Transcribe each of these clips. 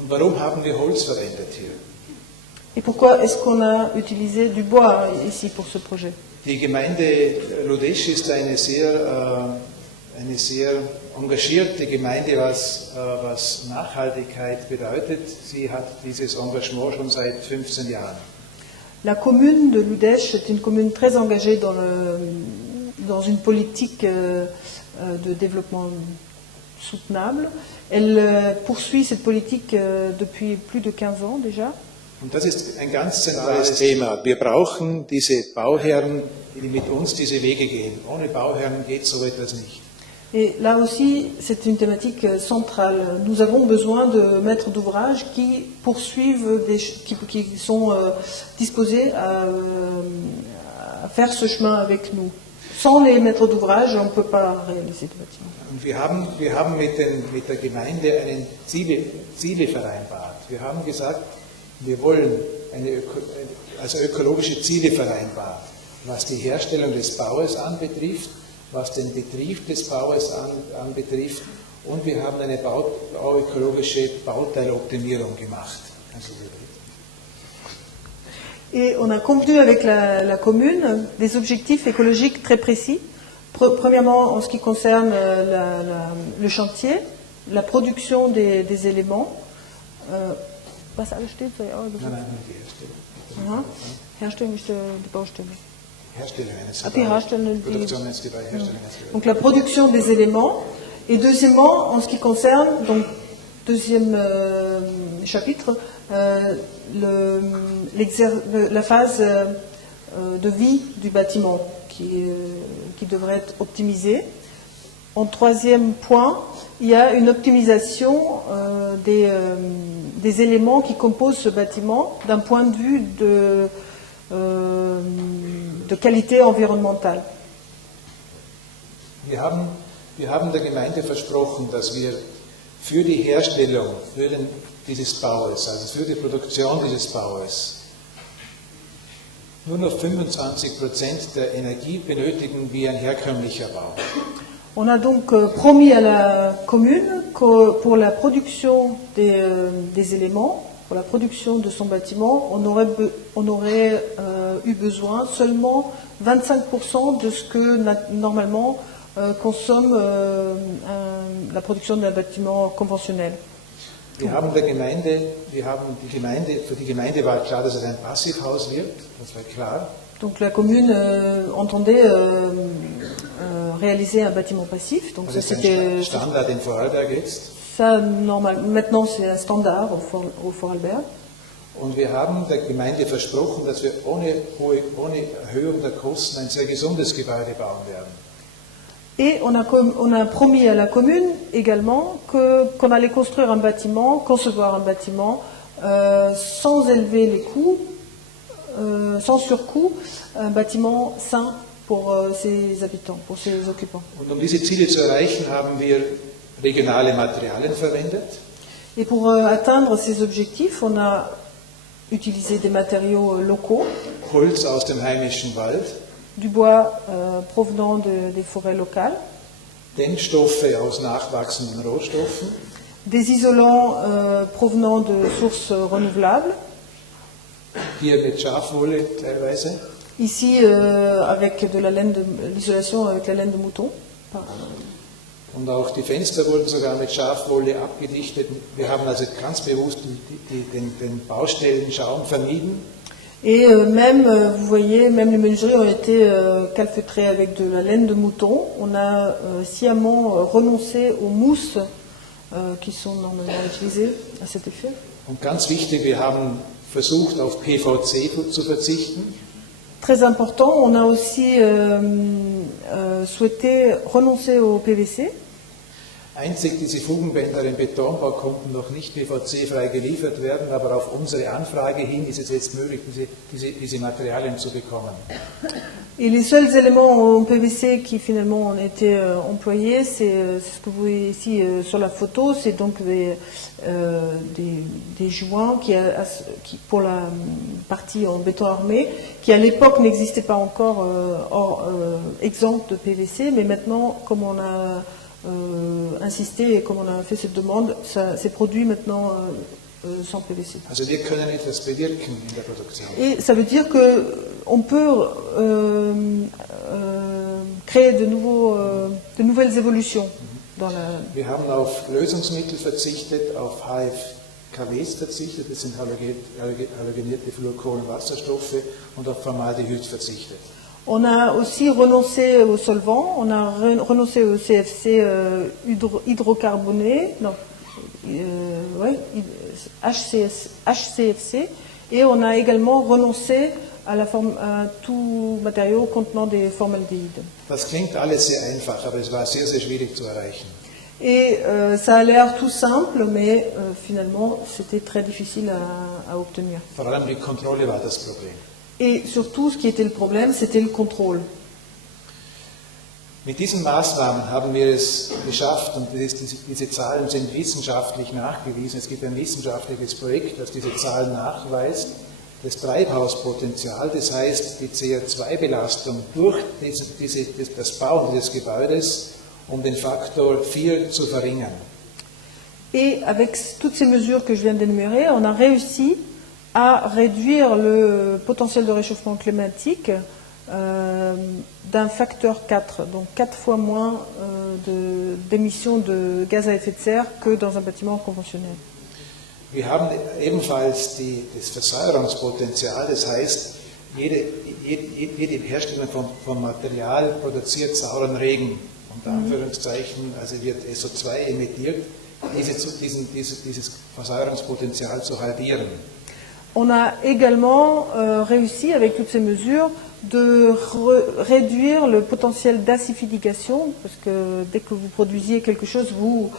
Und warum haben wir Holz verwendet hier? Et pourquoi est-ce qu'on a utilisé du bois ici pour ce projet? Die Gemeinde Ludesch ist eine sehr engagierte Gemeinde, was Nachhaltigkeit bedeutet. Sie hat dieses Engagement schon seit 15 Jahren. La commune de Ludesch est une commune très engagée dans une politique de développement soutenable. Elle poursuit cette politique depuis plus de 15 ans déjà. Und das ist ein ganz zentrales Thema. Wir brauchen diese Bauherren, die mit uns diese Wege gehen. Ohne Bauherren geht so etwas nicht. Et là aussi, c'est une thématique centrale. Nous avons besoin de maîtres d'ouvrage qui poursuivent, qui sont disposés à faire ce chemin avec nous. Sans les maîtres d'ouvrage, on ne peut pas réaliser de bâtiment. Und wir haben mit der Gemeinde einen Ziele vereinbart. Wir haben gesagt, wir wollen ökologische Ziele vereinbart, was die Herstellung des Baues anbetrifft, was den Betrieb des Baues anbetrifft, und wir haben eine bauökologische Bauteiloptimierung gemacht. Et on a convenu avec la commune des objectifs écologiques très précis. Premièrement, en ce qui concerne le chantier, la production des éléments. Was alles steht? Nein, die Herstellung. Aha. Herstellung ist die Baustelle. Herstellung eines Ah, die Herstellung, Produktion eines Herstellung eines donc la production des éléments. Et deuxièmement, en ce qui concerne, donc deuxième chapitre, la phase de vie du bâtiment qui devrait être optimisée. En troisième point, il y a une optimisation des éléments qui composent ce bâtiment d'un point de vue de qualité environnementale. Wir haben der Gemeinde versprochen, dass wir für die Herstellung dieses Baues, also für die Produktion dieses Baues, nur noch 25% der Energie benötigen wie ein herkömmlicher Bau. On a donc promis à la commune que pour la production des éléments, pour la production de son bâtiment, on aurait eu besoin seulement 25% de ce que normalement consomme la production d'un bâtiment conventionnel. Für die Gemeinde war klar, dass es ein Passivhaus wird, das war klar. Donc la commune entendait réaliser un bâtiment passif. Donc ça c'était Standard in Vorarlberg jetzt. Ça maintenant c'est un standard au Vorarlberg. Und wir haben der Gemeinde versprochen, dass wir ohne Erhöhung der Kosten ein sehr gesundes Gebäude bauen werden. Et on a promis à la commune également qu'on allait construire un bâtiment, concevoir un bâtiment sans élever les coûts, sans surcoût, un bâtiment sain pour ses habitants, pour ses occupants. Und diese Ziele zu erreichen, haben wir regionale Materialien verwendet. Et pour atteindre ces objectifs, on a utilisé des matériaux locaux. Holz aus dem heimischen Wald. Du bois provenant des forêts locales. Dämmstoffe aus nachwachsenden Rohstoffen. Des isolants provenant de sources renouvelables. Hier mit Schafwolle teilweise. Ici avec de la laine l'isolation avec la laine de mouton. Und auch die Fenster wurden sogar mit Schafwolle abgedichtet. Wir haben also ganz bewusst den Baustellenschaum vermieden. Et même, vous voyez, même les menuiseries ont été calfeutrées avec de la laine de mouton. On a sciemment renoncé aux mousses qui sont normalement utilisées à cet effet. Und ganz wichtig, wir haben versucht, auf PVC zu verzichten. Très important, on a aussi souhaité renoncer au PVC. Einzig diese Fugenbänder im Betonbau konnten noch nicht PVC-frei geliefert werden, aber auf unsere Anfrage hin ist es jetzt möglich, diese Materialien zu bekommen. Et les seuls éléments en PVC qui finalement ont été employés, c'est ce que vous voyez ici sur la photo, c'est donc des joints qui, pour la partie en béton armé, qui à l'époque n'existaient pas encore exempts de PVC, mais maintenant, comme on a insisté et comme on a fait cette demande, ces produits maintenant sans PVC. Also wir können etwas bewirken in der Produktion. Et ça veut dire qu'on peut créer de nouvelles évolutions dans la... Wir haben auf Lösungsmittel verzichtet, auf HFKWs verzichtet, das sind halogenierte Fluorkohlenwasserstoffe, und auf Formaldehyd verzichtet. On a aussi renoncé aux solvants, on a renoncé au CFC hydrocarboné, non, HCFC, et on a également renoncé à tout matériau contenant des formaldéhydes. Das klingt alles sehr einfach, aber es war sehr, sehr schwierig zu erreichen. Et ça a l'air tout simple, mais finalement c'était très difficile à obtenir. Vor allem die Kontrolle war das Problem. Et surtout, ce qui était le problème, c'était le contrôle. Mit diesen Maßnahmen haben wir es geschafft, und diese Zahlen sind wissenschaftlich nachgewiesen. Es gibt ein wissenschaftliches Projekt, das diese Zahlen nachweist. Das Treibhauspotenzial, das heißt die CO2-Belastung durch das Bauen dieses Gebäudes, um den Faktor 4 zu verringern. Et avec toutes ces mesures que je viens d'énumérer, on a réussi à réduire le potentiel de réchauffement climatique d'un facteur 4, donc 4 fois moins d'émissions de gaz à effet de serre que dans un bâtiment conventionnel. Wir haben ebenfalls das Versäuerungspotenzial, das heißt, jede Herstellung von Material produziert sauren Regen, unter Anführungszeichen, also wird SO2 emittiert, dieses Versäuerungspotenzial zu halbieren. On a également réussi, avec toutes ces mesures, de réduire le potentiel d'acidification, parce que dès que vous produisiez quelque chose, vous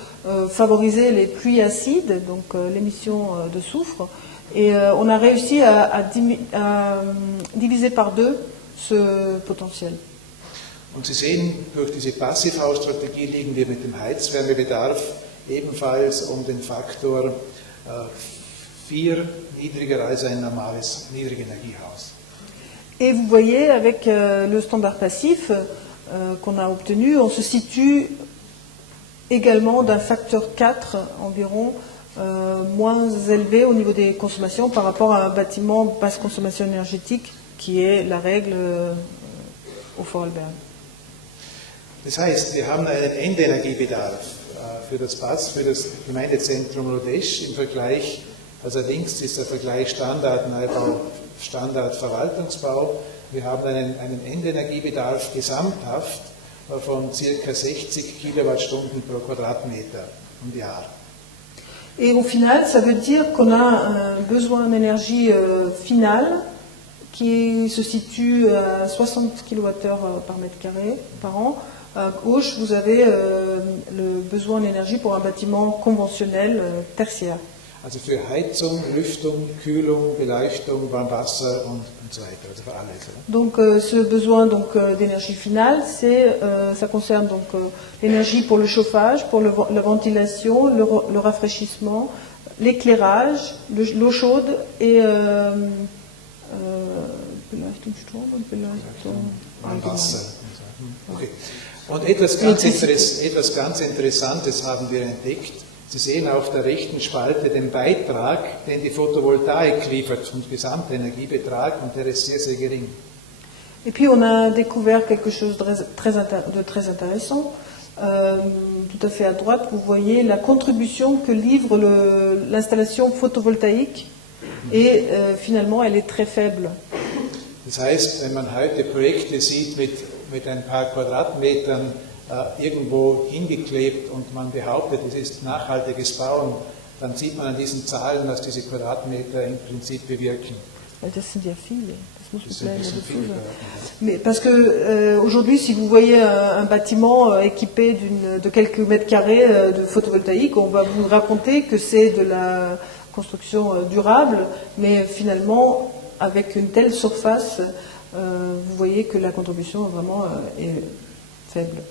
favorisez les pluies acides, donc l'émission de soufre, et on a réussi à diviser par 2 ce potentiel. Und Sie sehen, durch diese Passivhausstrategie liegen wir mit dem Heizwärmebedarf ebenfalls um den Faktor 4 niedriger als ein normales Niedrigenergiehaus. Et vous voyez, avec le standard passif qu'on a obtenu, on se situe également d'un facteur 4 environ moins élevé au niveau des consommations par rapport à un bâtiment basse consommation énergétique qui est la règle au Vorarlberg. Das heißt, wir haben einen Endenergiebedarf für das Gemeindezentrum Lodesch im Vergleich, also links ist der Vergleich Standardneubau, Standardverwaltungsbau. Wir haben einen Endenergiebedarf gesamthaft von ca. 60 Kilowattstunden pro Quadratmeter im Jahr. Et au final, ça veut dire qu'on a un besoin d'énergie final qui se situe à 60 kWh par mètre carré par an. À gauche, vous avez le besoin d'énergie pour un bâtiment conventionnel tertiaire. Also für Heizung, Lüftung, Kühlung, Beleuchtung, Warmwasser und so weiter, also für alles. Oder? Donc ce besoin d'énergie finale, ça concerne donc l'énergie pour le chauffage, pour la ventilation, le rafraîchissement, l'éclairage, l'eau chaude et Beleuchtungsstrom und Beleuchtung. Warmwasser. Okay. Und etwas ganz Interessantes haben wir entdeckt. Sie sehen auf der rechten Spalte den Beitrag, den die Photovoltaik liefert vom Gesamtenergiebetrag, und der ist sehr, sehr gering. Et puis on a découvert quelque chose de très intéressant. Tout à fait à droite, vous voyez la contribution que livre l'installation photovoltaïque et finalement elle est très faible. Das heißt, wenn man heute Projekte sieht mit ein paar Quadratmetern irgendwo hingeklebt und man behauptet, es ist nachhaltiges Bauen, dann sieht man an diesen Zahlen, was diese Quadratmeter im Prinzip bewirken. Das sind ja viele. Das muss man Mais parce que aujourd'hui, si vous voyez un bâtiment équipé de quelques mètres carrés de photovoltaïque, on va vous raconter que c'est de la construction durable, mais finalement, avec une telle surface, vous voyez que la contribution vraiment est faible.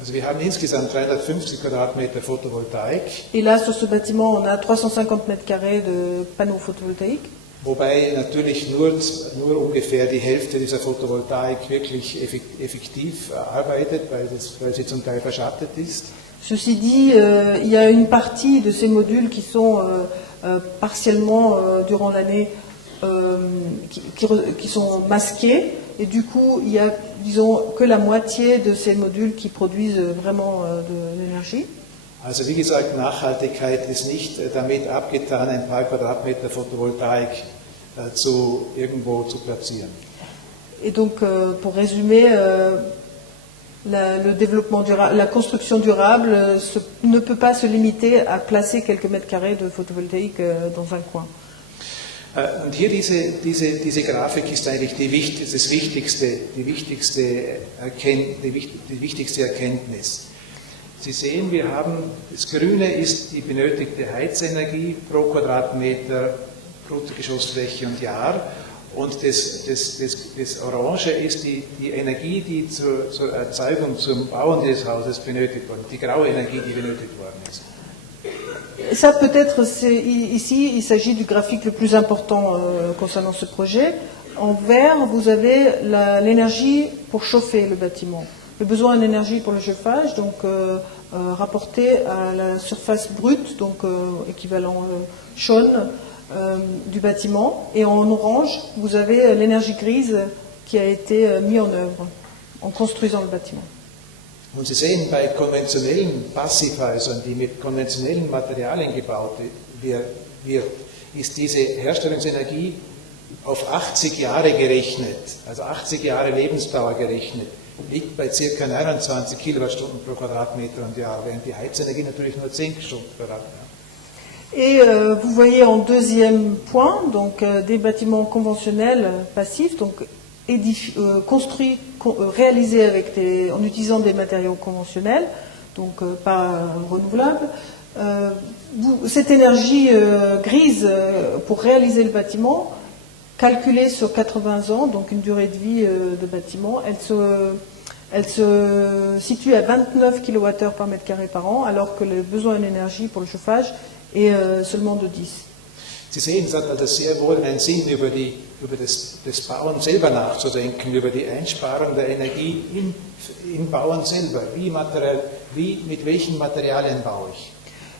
Also wir haben insgesamt 350 Quadratmeter Photovoltaik. Et là, sur ce bâtiment, on a 350 mètres carrés de panneaux photovoltaïques. wobei natürlich nur ungefähr die Hälfte dieser Photovoltaik wirklich effektiv arbeitet, weil sie zum Teil verschattet ist. Ceci dit, il y a une partie de ces modules qui sont partiellement durant l'année qui sont masqués, et du coup il y a, disons, que la moitié de ces modules qui produisent vraiment de l'énergie. Also wie gesagt, Nachhaltigkeit ist nicht damit abgetan, ein paar Quadratmeter Photovoltaik irgendwo zu platzieren. Et donc, pour résumer, le développement durable, la construction durable ne peut pas se limiter à placer quelques mètres carrés de photovoltaïque dans un coin. Und hier diese Grafik ist eigentlich die wichtigste Erkenntnis. Sie sehen, wir haben, das Grüne ist die benötigte Heizenergie pro Quadratmeter Bruttogeschossfläche und Jahr, und das Orange ist die Energie, die zur Erzeugung, zum Bauen dieses Hauses benötigt wurde, die graue Energie, die benötigt worden ist. Ça peut-être, ici, il s'agit du graphique le plus important concernant ce projet. En vert, vous avez l'énergie pour chauffer le bâtiment. Le besoin d'énergie pour le chauffage, donc rapporté à la surface brute, donc équivalent jaune du bâtiment. Et en orange, vous avez l'énergie grise qui a été mise en œuvre en construisant le bâtiment. Und Sie sehen, bei konventionellen Passivhäusern, die mit konventionellen Materialien gebaut wird, ist diese Herstellungsenergie auf 80 Jahre gerechnet, also 80 Jahre Lebensdauer gerechnet, liegt bei ca. 29 Kilowattstunden pro Quadratmeter und Jahr, während die Heizenergie natürlich nur 10 Stunden pro Quadratmeter. Et vous voyez en deuxième point, donc des bâtiments conventionnels passifs, donc construits, réalisés en utilisant des matériaux conventionnels, donc pas renouvelables. Cette énergie grise pour réaliser le bâtiment, calculée sur 80 ans, donc une durée de vie de bâtiment, elle se situe à 29 kWh par mètre carré par an, alors que le besoin d'énergie pour le chauffage est seulement de 10. Sie sehen, es hat also sehr wohl einen Sinn, über das Bauen selber nachzudenken, über die Einsparung der Energie im Bauen selber. Mit welchen Materialien baue ich?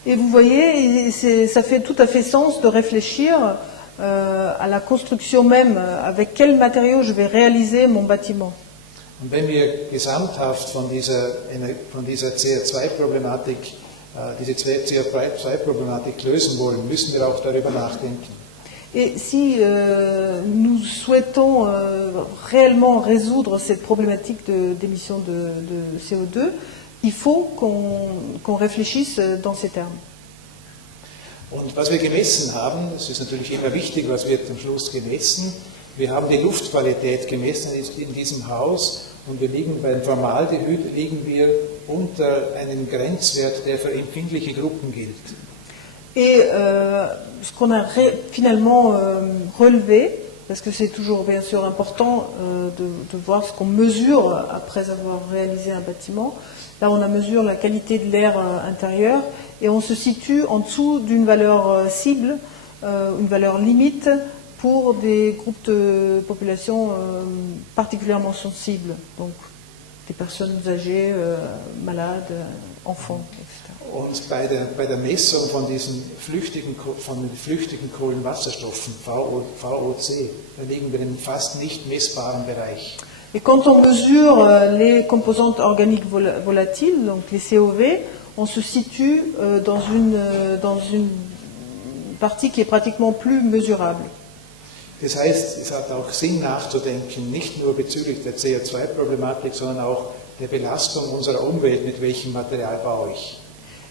Et vous voyez, ça fait tout à fait sens de réfléchir à la construction même, avec quels matériaux je vais réaliser mon bâtiment. Und wenn wir gesamthaft von dieser CO2-Problematik diese CO2-Problematik lösen wollen, müssen wir auch darüber nachdenken. Et si nous souhaitons réellement résoudre cette problématique d'émission de CO2, il faut qu'on réfléchisse dans ces termes. Und was wir gemessen haben, das ist natürlich immer wichtig, was wird am Schluss gemessen. Wir haben die Luftqualität gemessen in diesem Haus. Und wir liegen beim Formaldehyd unter einem Grenzwert, der für empfindliche Gruppen gilt. Et ce qu'on a finalement relevé, parce que c'est toujours bien sûr important de voir ce qu'on mesure après avoir réalisé un bâtiment. Là, on a mesuré la qualité de l'air intérieur et on se situe en dessous d'une valeur cible, une valeur limite, pour des groupes de population particulièrement sensibles, donc des personnes âgées, malades, enfants, etc. Und bei der Messung von diesen flüchtigen Kohlenwasserstoffen, VOC, da liegen wir in einem fast nicht messbaren Bereich. Et quand on mesure les composantes organiques volatiles, donc les COV, on se situe dans une partie qui est pratiquement plus mesurable. Das heißt, es hat auch Sinn nachzudenken, nicht nur bezüglich der CO2-Problematik, sondern auch der Belastung unserer Umwelt, mit welchem Material baue ich.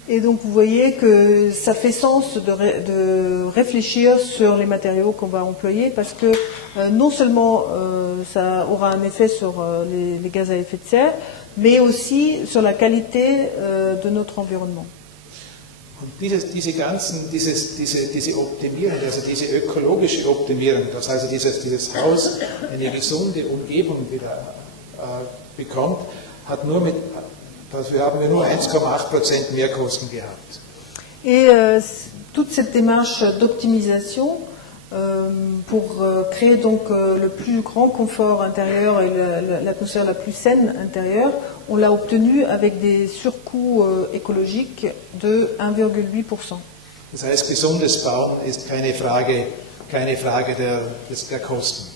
Et donc vous voyez que ça fait sens de réfléchir sur les matériaux qu'on va employer, parce que non seulement ça aura un effet sur les gaz à effet de serre, mais aussi sur la qualité de notre environnement. Und diese Optimierung, also diese ökologische Optimierung, dass also dieses Haus eine gesunde Umgebung wieder bekommt, dafür haben wir nur 1,8% Mehrkosten gehabt. Et toute cette démarche d'optimisation pour créer donc le plus grand confort intérieur et l'atmosphère la plus saine intérieure, on l'a obtenu avec des surcoûts écologiques de 1,8%. Das heißt, gesundes Bauen ist keine Frage der Kosten.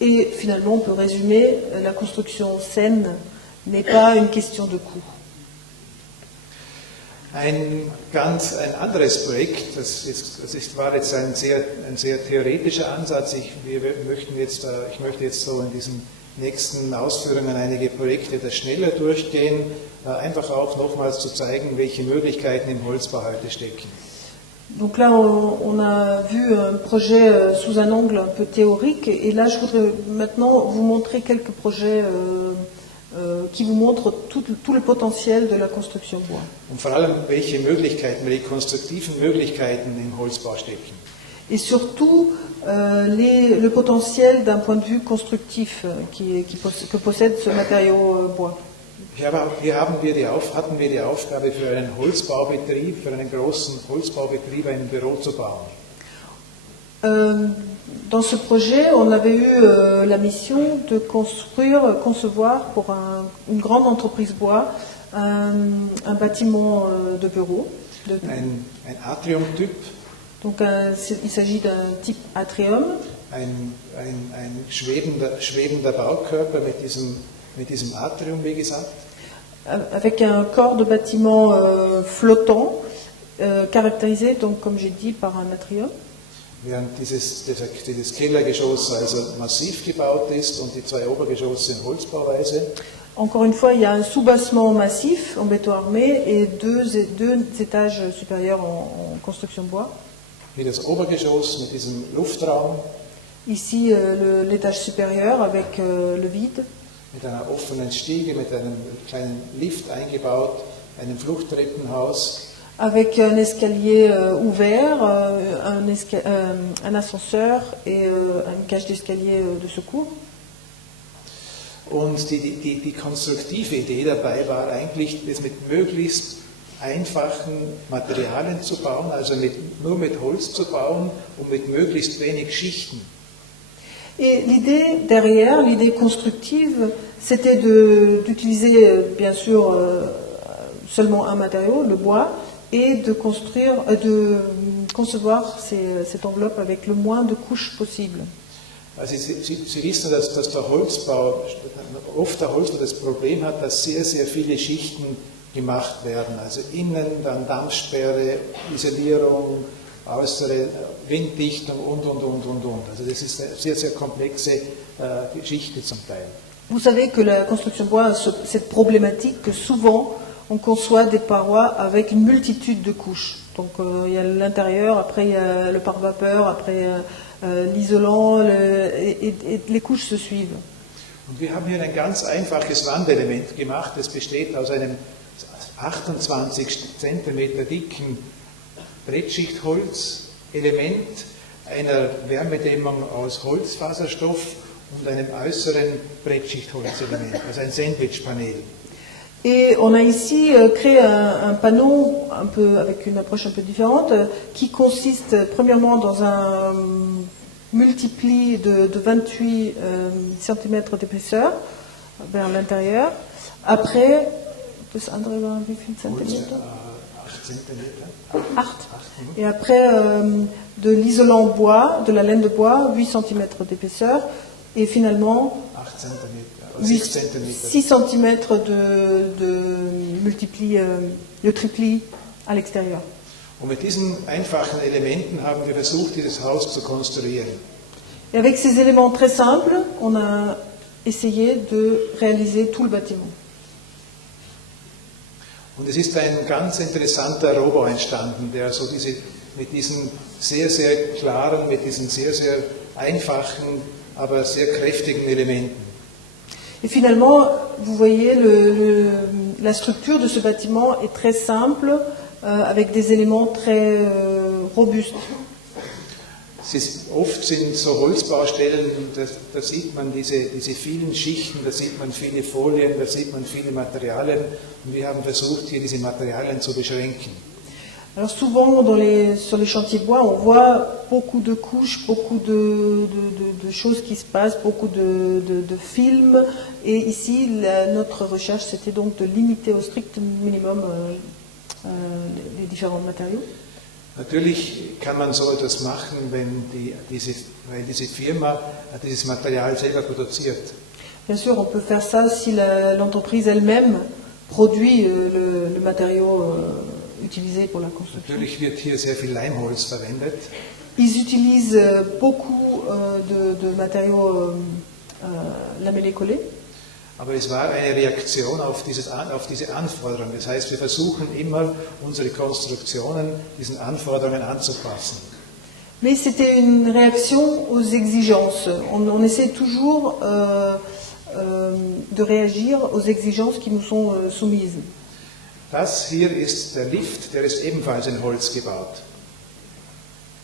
Et finalement, on peut résumer, la construction saine n'est pas une question de coût. Ein anderes Projekt, das war jetzt ein sehr theoretischer Ansatz. Ich möchte jetzt so in diesen nächsten Ausführungen einige Projekte etwas schneller durchgehen, einfach auch nochmals zu zeigen, welche Möglichkeiten im Holzbau heute stecken. Donc là, on a vu un projet sous un angle un peu théorique, et là, je voudrais maintenant vous montrer quelques projets qui vous montrent tout le potentiel de la construction bois. Und vor allem, welche konstruktiven Möglichkeiten im Holzbau stecken. Et surtout, le potentiel d'un point de vue constructif que possède ce matériau bois. Hier hatten wir die Aufgabe, für einen Holzbaubetrieb, für einen großen Holzbaubetrieb ein Büro zu bauen. Dans ce projet, on avait eu la mission de concevoir pour une grande entreprise bois un bâtiment de bureau. Ein Atriumtyp. Donc il s'agit d'un type atrium. Ein schwebender Baukörper mit diesem Atrium, wie gesagt. Avec un corps de bâtiment flottant, caractérisé, donc, comme j'ai dit, par un atrium. Während dieses Kellergeschoss also massiv gebaut ist und die zwei Obergeschosse in Holzbauweise. Encore une fois, il y a un soubassement massif en béton armé et deux étages supérieurs en construction bois. Hier das Obergeschoss mit diesem Luftraum. Ici, l'étage supérieur avec le vide. Mit einer offenen Stiege, mit einem kleinen Lift eingebaut, einem Fluchttreppenhaus. Avec un escalier ouvert, un ascenseur et une cage d'escalier de secours. Und die konstruktive Idee dabei war eigentlich, das mit möglichst einfachen Materialien zu bauen, also nur mit Holz zu bauen und mit möglichst wenig Schichten. Et l'idée derrière, l'idée constructive, c'était d'utiliser bien sûr seulement un matériau, le bois, et de concevoir cette enveloppe avec le moins de couches possible. Also Sie wissen, dass der Holzbau das Problem hat, dass sehr, sehr viele Schichten gemacht werden. Also innen, dann Dampfsperre, Isolierung, äußere Winddichtung und. Also das ist eine sehr, sehr komplexe Geschichte zum Teil. Vous savez que la construction bois a cette problématique que souvent on conçoit des parois avec une multitude de couches. Donc il y a l'intérieur, après il y a le pare-vapeur, après l'isolant, et les couches se suivent. Und wir haben hier ein ganz einfaches Wandelement gemacht. Es besteht aus einem 28 cm dicken Brettschichtholzelement, einer Wärmedämmung aus Holzfaserstoff und einem äußeren Brettschichtholzelement, also ein Sandwichpanel. Et on a ici créé un panneau avec une approche un peu différente qui consiste premièrement dans un multipli de 28 cm d'épaisseur vers l'intérieur. Après, das andere war wie viel Zentimeter? 8 cm. 8. Et après, de l'isolant bois, de la laine de bois, 8 cm d'épaisseur. Et finalement, 6 cm de tripli à l'extérieur. Und mit diesen einfachen Elementen haben wir versucht, dieses Haus zu konstruieren. Et avec ces éléments très simples, on a essayé de réaliser tout le bâtiment. Und es ist ein ganz interessanter Rohbau entstanden, der so mit diesen sehr, sehr klaren, mit diesen sehr, sehr einfachen, aber sehr kräftigen Elementen. Et finalement, vous voyez, la structure de ce bâtiment est très simple, avec des éléments très robustes. Oft sind so Holzbaustellen, da sieht man diese vielen Schichten, da sieht man viele Folien, da sieht man viele Materialien. Und wir haben versucht, hier diese Materialien zu beschränken. Alors souvent sur les chantiers bois, on voit beaucoup de couches, beaucoup de choses qui se passent, beaucoup de films. Et ici, notre recherche, c'était donc de limiter au strict minimum les différents matériaux. Natürlich kann man so etwas machen, wenn diese Firma dieses Material selber produziert. Bien sûr, on peut faire ça si l'entreprise elle-même produit le matériau utilisé pour la construction. Natürlich wird hier sehr viel Leimholz verwendet. Ils utilisent beaucoup de matériaux lamellés-collés. Aber es war eine Reaktion auf diese Anforderungen. Das heißt, wir versuchen immer, unsere Konstruktionen diesen Anforderungen anzupassen. Mais c'était une réaction aux exigences. On essaie toujours de réagir aux exigences qui nous sont soumises. Das hier ist der Lift, der ist ebenfalls in Holz gebaut.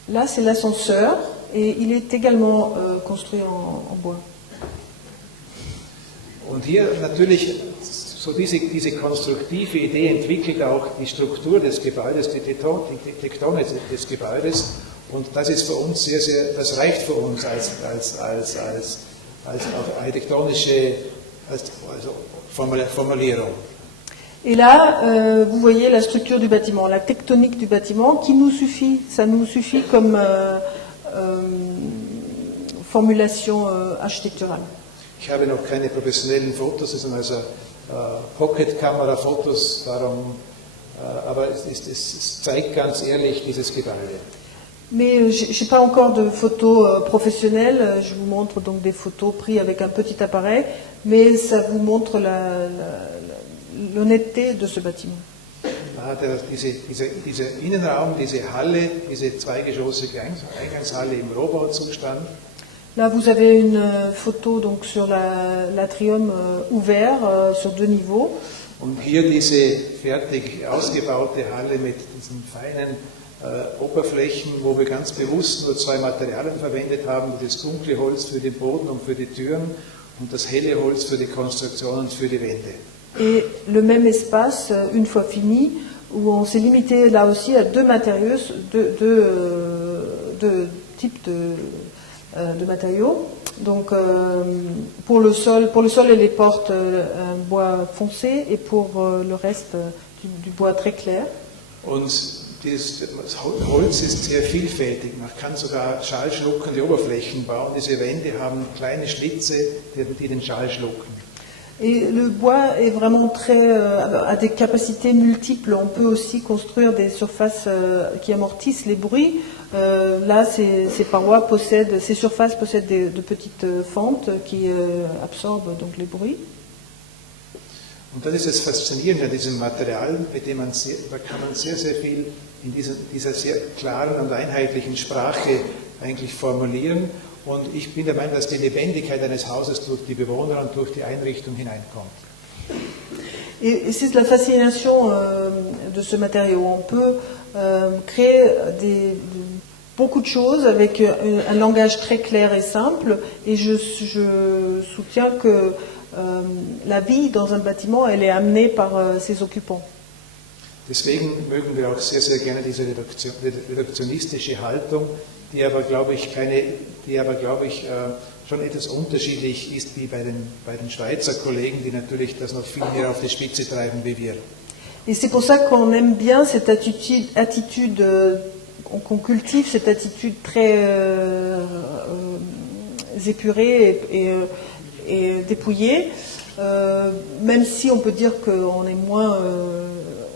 Là, c'est l'ascenseur et il est également construit en bois. Und hier natürlich, so diese konstruktive Idee entwickelt auch die Struktur des Gebäudes, die Tektonik des Gebäudes. Und das ist für uns das reicht für uns als architektonische Formulierung. Et là, vous voyez la structure du bâtiment, la tectonique du bâtiment, qui nous suffit, ça nous suffit comme formulation architecturale. Ich habe noch keine professionellen Fotos, das sind also Pocket-Kamera-Fotos, aber es zeigt ganz ehrlich dieses Gebäude. Mais je n'ai pas encore de photos professionnelles, je vous montre donc des photos prises avec un petit appareil, mais ça vous montre l'honnêteté de ce bâtiment. Da hat dieser Innenraum, diese Halle, diese zweigeschossige Eingangshalle im Rohbauzustand. Là, vous avez une photo donc sur l'atrium ouvert sur 2 niveaux. Und hier diese fertig ausgebaute Halle mit diesen feinen Oberflächen, wo wir ganz bewusst nur 2 Materialien verwendet haben, das dunkle Holz für den Boden und für die Türen und das helle Holz für die Konstruktion und für die Wände. Et le même espace, une fois fini, où on s'est limité là aussi à 2 matériaux, deux types de matériaux. Donc pour le sol et les portes, un bois foncé, et pour le reste, du bois très clair. Und das Holz ist sehr vielfältig. Man kann sogar schallschluckende Oberflächen bauen. Diese Wände haben kleine Schlitze, die den Schall schlucken. Et le bois est vraiment a des capacités multiples. On peut aussi construire des surfaces qui amortissent les bruits. Là, ces surfaces possèdent de petites fentes qui absorbent donc les bruits. Und das ist das Faszinierende an diesem Material, da kann man sehr, sehr viel in dieser sehr klaren und einheitlichen Sprache eigentlich formulieren. Und ich bin der Meinung, dass die Lebendigkeit eines Hauses durch die Bewohner und durch die Einrichtung hineinkommt. Et c'est la fascination de ce matériau. On peut créer beaucoup de choses avec un langage très clair et simple. Et je soutiens que la vie dans un bâtiment, elle est amenée par ses occupants. Deswegen mögen wir auch sehr, sehr gerne diese reduktionistische Haltung, die aber, glaube ich, schon etwas unterschiedlich ist wie bei den Schweizer Kollegen, die natürlich das noch viel mehr auf die Spitze treiben wie wir. Et c'est pour ça qu'on aime bien cette attitude qu'on cultive cette attitude très épurée et dépouillée, même si on peut dire qu'on est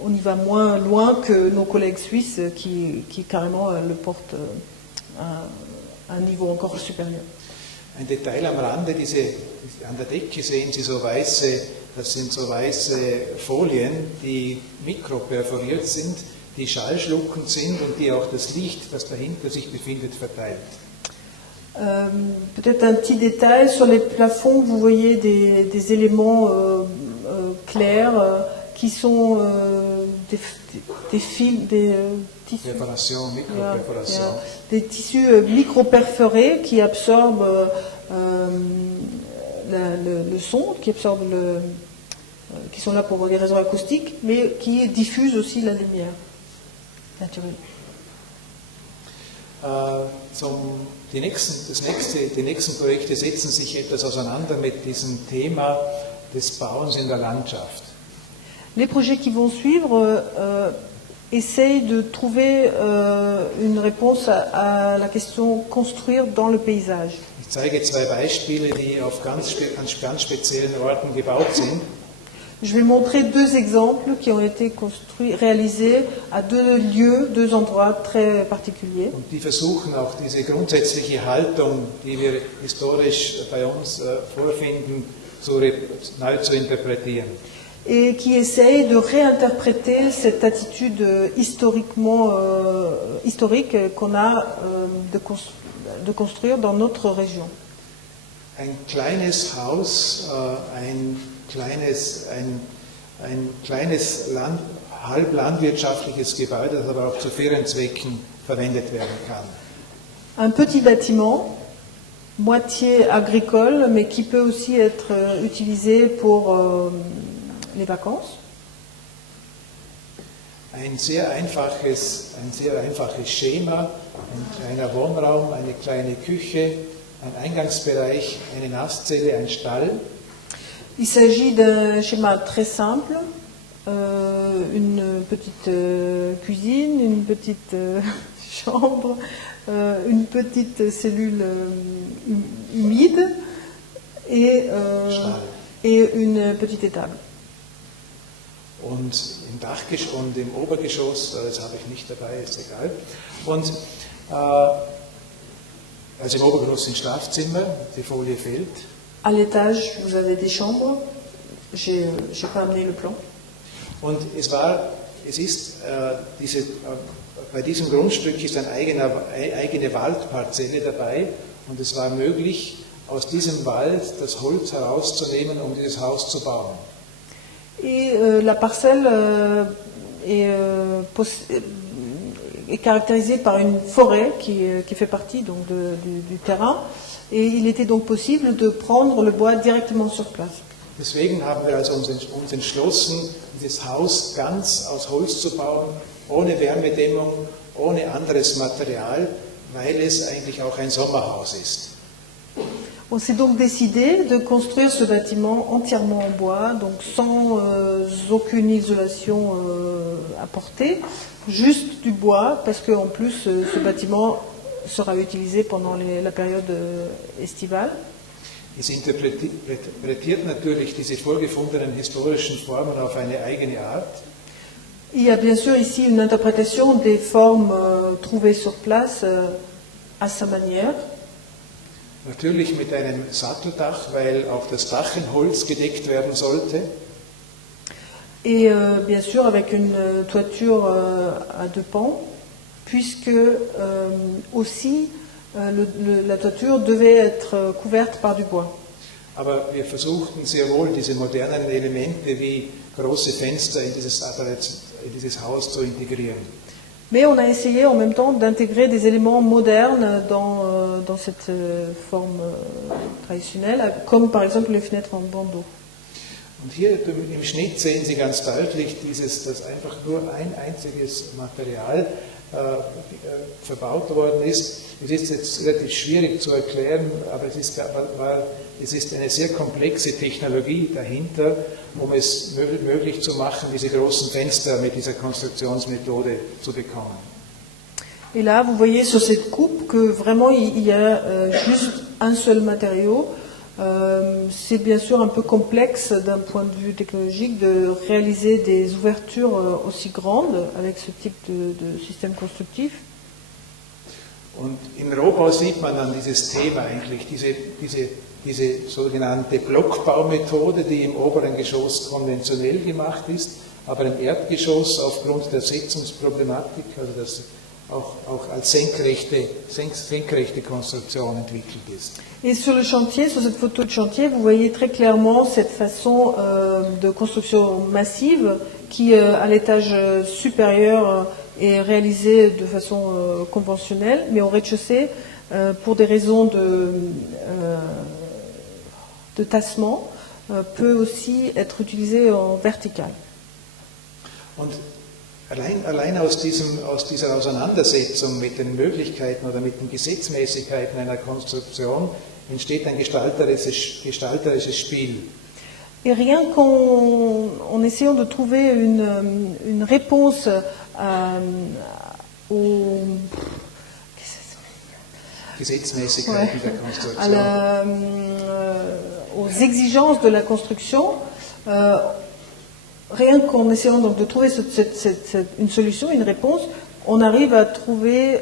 on y va moins loin que nos collègues suisses qui carrément le portent à un niveau encore supérieur. Ein Detail am Rande, an der Decke sehen Sie das sind so weiße Folien, die mikroperforiert sind, die schallschluckend sind und die auch das Licht, das dahinter sich befindet, verteilt. Peut-être un petit détail, sur les plafonds, vous voyez des éléments clairs qui sont des fils, des tissus, Microperforation. Des tissus micro-perforés qui absorbent le son, qui sont là pour des raisons acoustiques, mais qui diffusent aussi la lumière. naturelle. Die nächsten Projekte setzen sich etwas auseinander mit diesem Thema des Bauens in der Landschaft. Les projets qui vont suivre essayent de trouver une réponse à la question construire dans le paysage. Ich zeige zwei Beispiele, die auf ganz speziellen Orten gebaut sind. Je vais montrer deux exemples qui ont été réalisés à deux lieux, deux endroits très particuliers. Und die versuchen auch diese grundsätzliche Haltung, die wir historisch bei uns vorfinden, neu zu interpretieren. Et qui essayent de réinterpréter cette attitude historique qu'on a de construire dans notre région. Ein kleines Haus, ein kleines halb landwirtschaftliches Gebäude, das aber auch zu Ferienzwecken verwendet werden kann. Un petit bâtiment, moitié agricole, mais qui peut aussi être utilisé pour les vacances. Ein sehr einfaches Schema, ein kleiner Wohnraum, eine kleine Küche, ein Eingangsbereich, eine Nasszelle, ein Stall. Il s'agit d'un schéma très simple, une petite cuisine, une petite chambre, une petite cellule humide et une petite étable. Und im Obergeschoss, das habe ich nicht dabei, ist egal. Und also im Obergeschoss sind Schlafzimmer, die Folie fehlt. À l'étage, vous avez des chambres. J'ai pas amené le plan. Und bei diesem Grundstück ist eine eigene Waldparzelle dabei und es war möglich, aus diesem Wald das Holz herauszunehmen, um dieses Haus zu bauen. Et la parcelle est caractérisée par une forêt qui fait partie donc, du terrain. Et il était donc possible de prendre le bois directement sur place. Deswegen haben wir also uns entschlossen, dieses Haus ganz aus Holz zu bauen, ohne Wärmedämmung, ohne anderes Material, weil es eigentlich auch ein Sommerhaus ist. On s'est donc décidé de construire ce bâtiment entièrement en bois, donc sans aucune isolation apportée, juste du bois, parce qu'en plus ce bâtiment sera utilisé pendant la période estivale. Es interpretiert natürlich diese vorgefundenen historischen Formen auf eine eigene Art. Il y a bien sûr ici une interprétation des formes trouvées sur place à sa manière. Natürlich mit einem Satteldach, weil auch das Dach in Holz gedeckt werden sollte. Et bien sûr avec une toiture à deux pans, puisque aussi la toiture devait être couverte par du bois. Aber wir versuchten sehr wohl diese modernen Elemente wie große Fenster in dieses Haus zu integrieren. Mais on a essayé en même temps d'intégrer des éléments modernes dans cette forme traditionnelle, comme par exemple les fenêtres en bandeau. Und hier im Schnitt sehen Sie ganz deutlich, dass einfach nur ein einziges Material verbaut worden ist. Es ist jetzt relativ schwierig zu erklären, aber es ist eine sehr komplexe Technologie dahinter, um es möglich zu machen, diese großen Fenster mit dieser Konstruktionsmethode zu bekommen. Et là, vous voyez sur cette coupe que vraiment il y a juste un seul matériau. C'est bien sûr un peu complexe d'un point de vue technologique de réaliser des ouvertures aussi grandes avec ce type de système constructif. Und im Rohbau sieht man dann dieses Thema eigentlich, diese sogenannte Blockbaumethode, die im oberen Geschoss konventionell gemacht ist, aber im Erdgeschoss aufgrund der Setzungsproblematik, also das auch als senkrechte Konstruktion entwickelt ist. Et sur le chantier, sur cette photo de chantier, vous voyez très clairement cette façon de construction massive qui, à l'étage supérieur, est réalisée de façon conventionnelle, mais au rez-de-chaussée, pour des raisons de tassement, peut aussi être utilisée en vertical. Und Allein aus dieser Auseinandersetzung mit den Möglichkeiten oder mit den Gesetzmäßigkeiten einer Konstruktion entsteht ein gestalterisches Spiel. Et rien qu'en essayant de trouver une réponse Gesetzmäßigkeiten der Konstruktion. Aux exigences de la construction, rien qu'en essayant donc de trouver une solution, une réponse, on arrive à trouver,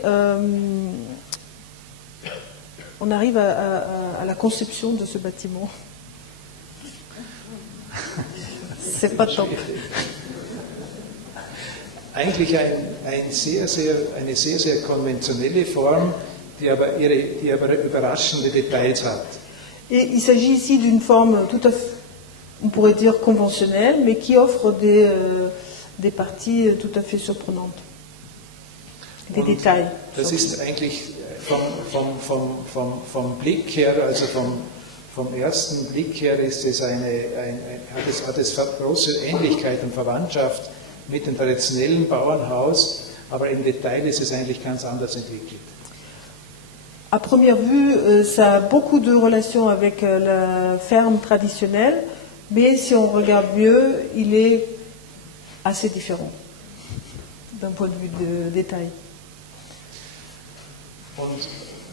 on arrive à la conception de ce bâtiment. C'est pas top. Eigentlich eine sehr, sehr konventionelle Form, die aber überraschende Details hat. Et il s'agit ici d'une forme tout à fait, on pourrait dire conventionnelle, mais qui offre des parties tout à fait surprenantes, des détails. Das ist eigentlich vom Blick her, also vom ersten Blick her, ist es hat es große Ähnlichkeit und Verwandtschaft mit dem traditionellen Bauernhaus, aber im Detail ist es eigentlich ganz anders entwickelt. À première vue, ça a beaucoup de relations avec la ferme traditionnelle, mais si on regarde mieux, il est assez différent d'un point de vue de détail. Und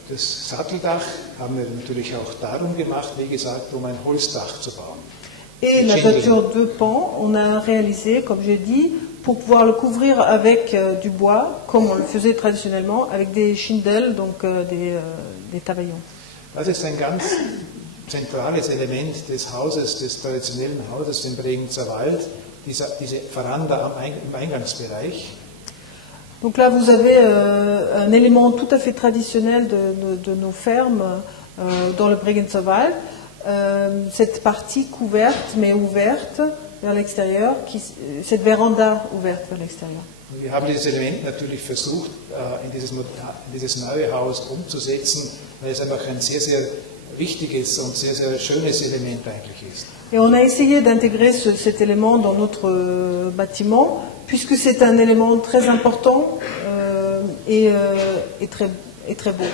das Satteldach haben wir natürlich auch darum gemacht, wie gesagt, um ein Holzdach zu bauen. Et la toiture de pan, on a réalisé, comme j'ai dit, pour pouvoir le couvrir avec du bois, comme on le faisait traditionnellement, avec des Schindel, donc des tabaillons. Das ist ein ganz zentrales Element des Hauses, des traditionellen Hauses im Bregenzer Wald, diese Veranda im Eingangsbereich. Donc là, vous avez un élément tout à fait traditionnel de nos fermes dans le Bregenzer Wald. Cette partie couverte mais ouverte vers l'extérieur, cette Véranda ouverte vers l'extérieur. Wir haben dieses Element natürlich versucht, in dieses neue Haus umzusetzen, weil es einfach ein sehr, sehr wichtiges und sehr, sehr schönes Element eigentlich ist. Et on a essayé d'intégrer cet élément dans notre bâtiment, puisque c'est un élément très important et très beau.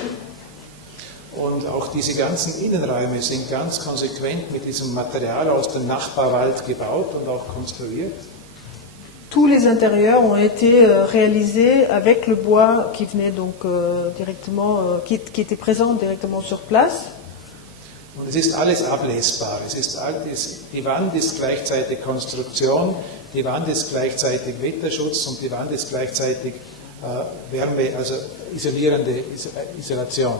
Und auch diese ganzen Innenräume sind ganz konsequent mit diesem Material aus dem Nachbarwald gebaut und auch konstruiert. Tous les intérieurs ont été réalisés avec le bois qui venait donc directement, qui était présent directement sur place. Und es ist alles ablesbar. Die Wand ist gleichzeitig Konstruktion, die Wand ist gleichzeitig Wetterschutz und die Wand ist gleichzeitig Wärme, also Isolation.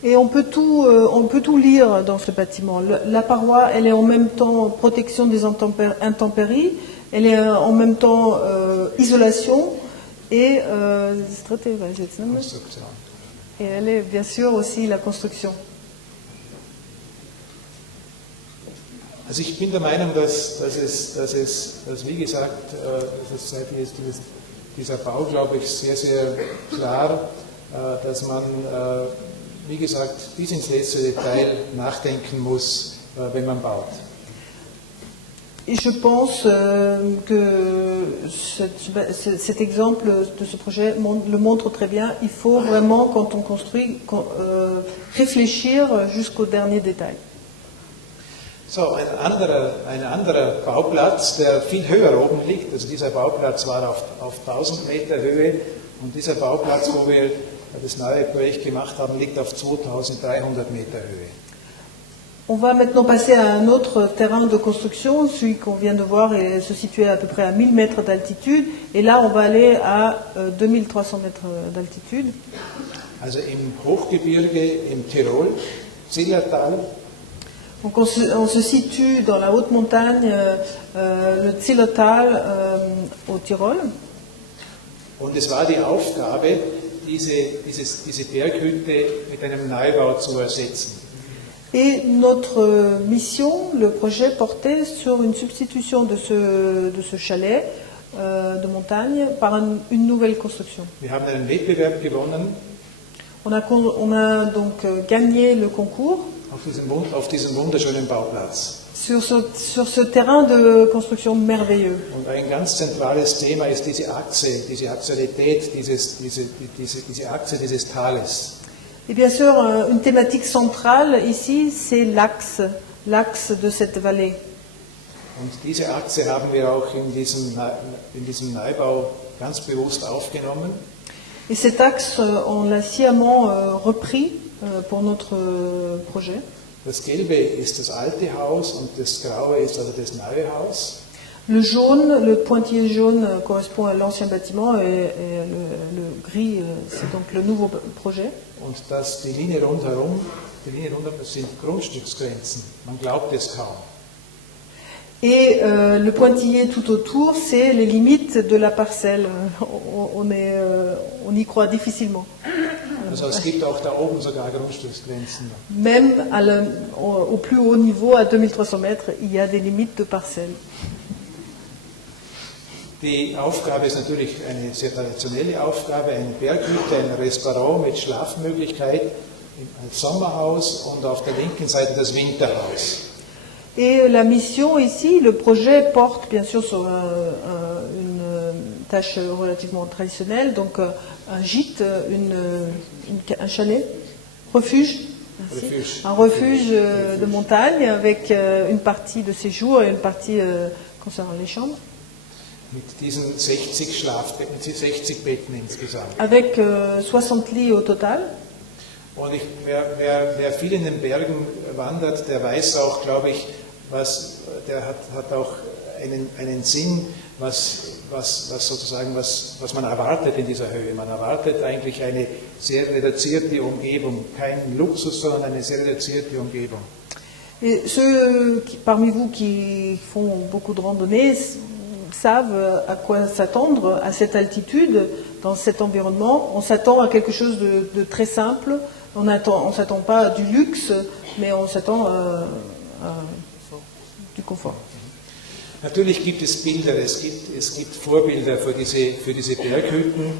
Et on peut tout lire dans ce bâtiment. La paroi, elle est en même temps protection des intempéries, elle est en même temps isolation et elle est bien sûr aussi la construction. Also ich bin der Meinung, dass wie gesagt, dieser Bau, glaube ich, sehr, sehr klar, dass man, wie gesagt, bis ins letzte Detail nachdenken muss, wenn man baut. Et je pense que cet exemple de ce projet le montre très bien. Il faut vraiment, quand on construit, réfléchir jusqu'au dernier détail. So, ein anderer Bauplatz, der viel höher oben liegt, also dieser Bauplatz war auf 1000 Meter Höhe und dieser Bauplatz, wo wir das neue Projekt gemacht haben, liegt auf 2300 Meter Höhe. On va maintenant passer à un autre terrain de construction, celui qu'on vient de voir et se situait à peu près à 1000 mètres d'altitude, et là on va aller à 2300 mètres d'altitude. Also im Hochgebirge im Tirol, Zillertal. Donc on se situe dans la haute montagne, le Zillertal au Tirol. Und es war die Aufgabe, diese Berghütte mit einem Neubau zu ersetzen. Et notre mission, le projet portait sur une substitution de ce chalet de montagne par une nouvelle construction. Wir haben einen Wettbewerb gewonnen. On a donc gagné le concours. Auf diesem wunderschönen Bauplatz. sur ce terrain de construction merveilleux. Und ein ganz zentrales Thema ist diese Achse, diese Axialität, diese Achse dieses Tales. Et bien sûr, une thématique centrale ici, c'est l'axe de cette vallée. Und diese Achse haben wir auch in diesem Neubau ganz bewusst aufgenommen. Et cet axe, on l'a sciemment repris pour notre projet. Das Gelbe ist das alte Haus und das Graue ist also das neue Haus. Le jaune, le pointillé jaune correspond à l'ancien bâtiment et le gris, c'est donc le nouveau projet. Und die Linie rundherum, das sind Grundstücksgrenzen. Man glaubt es kaum. Et le pointillé tout autour, c'est les limites de la parcelle. On y croit difficilement. Also es gibt auch da oben sogar Grundstücksgrenzen. Même au plus haut niveau, à 2300 mètres, il y a des limites de parcelles. Die Aufgabe ist natürlich eine sehr traditionelle Aufgabe, eine Berghütte, ein Restaurant mit Schlafmöglichkeit, ein Sommerhaus und auf der linken Seite das Winterhaus. Et la mission ici, le projet porte bien sûr sur une tâche relativement traditionnelle, donc un gîte, un chalet, refuge, un refuge de montagne avec une partie de séjour et une partie concernant les chambres. Mit diesen 60 Betten insgesamt. Avec 60 lits au total. Und wer viel in den Bergen wandert, der weiß auch, glaube ich, der hat auch einen Sinn, was man erwartet in dieser Höhe. Man erwartet eigentlich eine sehr reduzierte Umgebung, kein Luxus, sondern eine sehr reduzierte Umgebung. Et ceux parmi vous qui font beaucoup de randonnées savent à quoi s'attendre à cette altitude, dans cet environnement. On s'attend à quelque chose de très simple. On ne s'attend pas à du luxe, mais on s'attend à du confort. Natürlich gibt es Bilder, es gibt Vorbilder für diese Berghütten.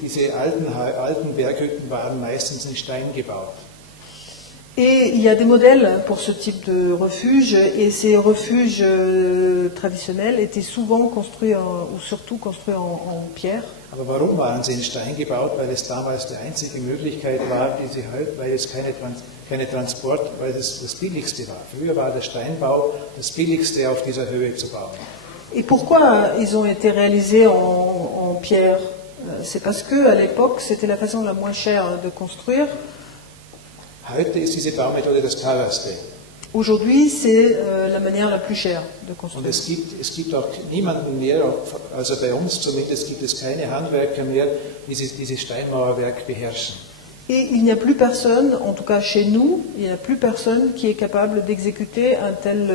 Diese alten Berghütten waren meistens in Stein gebaut. Et il y a des modèles pour ce type de refuge, et ces refuges traditionnels étaient souvent construits, ou surtout construits en pierre. Aber warum waren sie in Stein gebaut? Weil es damals die einzige Möglichkeit war, weil es keine Transport, weil es das Billigste war. Früher war der Steinbau das Billigste auf dieser Höhe zu bauen. Et pourquoi ils ont été réalisés en pierre? C'est parce qu'à l'époque, c'était la façon la moins chère de construire. Heute ist diese Baumethode das teuerste. Aujourd'hui, c'est la manière la plus chère de construire. Und es gibt auch niemanden mehr, also bei uns zumindest gibt es keine Handwerker mehr, die dieses Steinmauerwerk beherrschen. Et il n'y a plus personne, en tout cas chez nous, il n'y a plus personne qui est capable d'exécuter un tel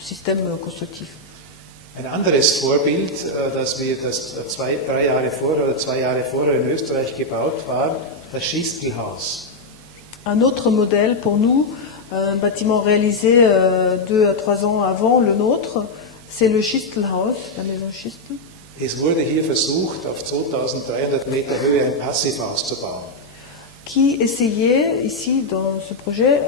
système constructif. Ein anderes Vorbild, das 2 Jahre vorher in Österreich gebaut war, das Schistelhaus. Un autre modèle pour nous, un bâtiment réalisé 2 à 3 ans avant le nôtre, c'est le Schistelhaus, la maison Schistel. Es wurde hier versucht, auf 2300 Meter Höhe ein Passivhaus zu bauen. Qui essayait, ici dans ce projet,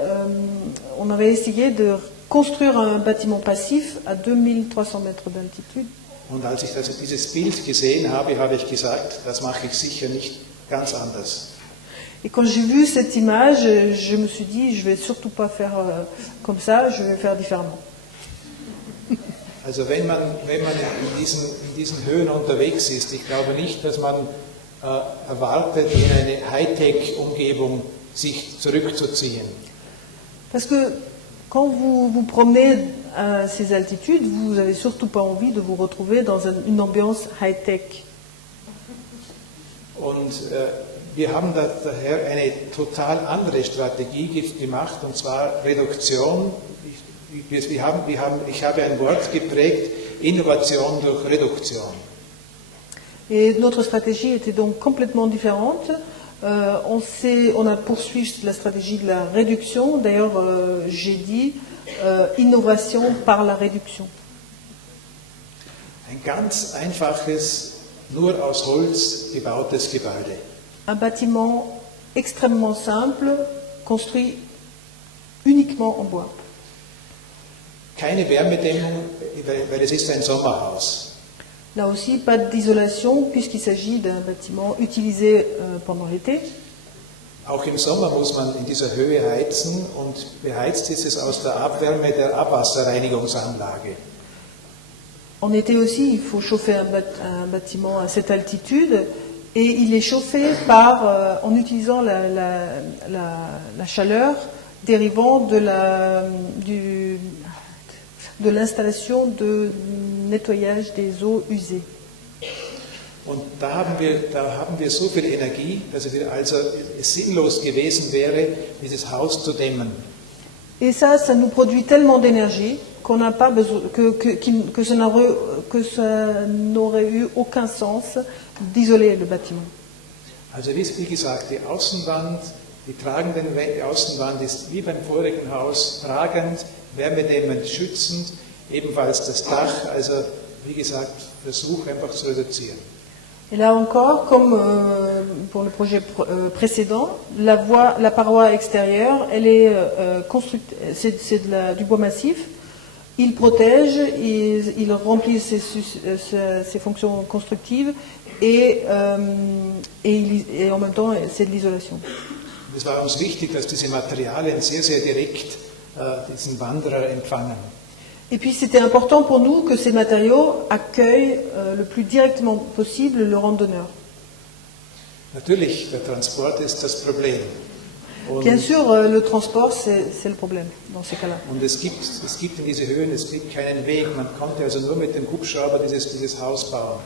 on avait essayé de construire un bâtiment passif à 2300 mètres d'altitude. Und als ich dieses Bild gesehen habe, habe ich gesagt, das mache ich sicher nicht ganz anders. Et quand j'ai vu cette image, je me suis dit, je ne vais surtout pas faire comme ça, je vais faire différemment. Also wenn man in diesen Höhen unterwegs ist, ich glaube nicht, dass man erwartet, in eine Hightech-Umgebung sich zurückzuziehen. Parce que quand vous vous promenez à ces altitudes, vous n'avez surtout pas envie de vous retrouver dans une ambiance high-tech. Und wir haben daher eine total andere Strategie gemacht, und zwar Reduktion. Ich habe ein Wort geprägt, Innovation durch Reduktion. Et notre stratégie était donc complètement différente. On a poursuivi la stratégie de la réduction. D'ailleurs, j'ai dit innovation par la réduction. Ein ganz einfaches, nur aus Holz gebautes Gebäude. Un bâtiment extrêmement simple, construit uniquement en bois. keine Wärmedämmung, weil es ist ein Sommerhaus. Là aussi, pas d'isolation puisqu'il s'agit d'un bâtiment utilisé pendant l'été. Auch im Sommer muss man in dieser Höhe heizen und beheizt ist es aus der Abwärme der Abwasserreinigungsanlage. En été aussi, il faut chauffer un bâtiment à cette altitude et il est chauffé en utilisant la chaleur dérivant de l'installation de nettoyage des eaux usées. Und da haben wir so viel Energie, dass es sinnlos gewesen wäre, dieses Haus zu dämmen. Et ça nous produit tellement d'énergie qu'on n'a pas besoin, que ça n'aurait eu aucun sens d'isoler le bâtiment. Also wie gesagt, die tragende Außenwand ist wie beim vorigen Haus tragend, wärmedämmend, schützend, ebenfalls das Dach, also wie gesagt, Versuch einfach zu reduzieren. Et là encore, comme pour le projet précédent, la paroi extérieure, elle est c'est du bois massif. Il protège, il remplit ses fonctions constructives et en même temps c'est de l'isolation. Es war uns wichtig, dass diese Materialien sehr, sehr direkt diesen Wanderer empfangen. Et puis c'était important pour nous que ces matériaux accueillent le plus directement possible le randonneur. Natürlich, der Transport ist das Problem. Bien sûr, le transport, c'est le problème dans ces cas-là. Und es gibt in diese Höhen, es gibt keinen Weg. Man konnte also nur mit dem Hubschrauber dieses Haus bauen.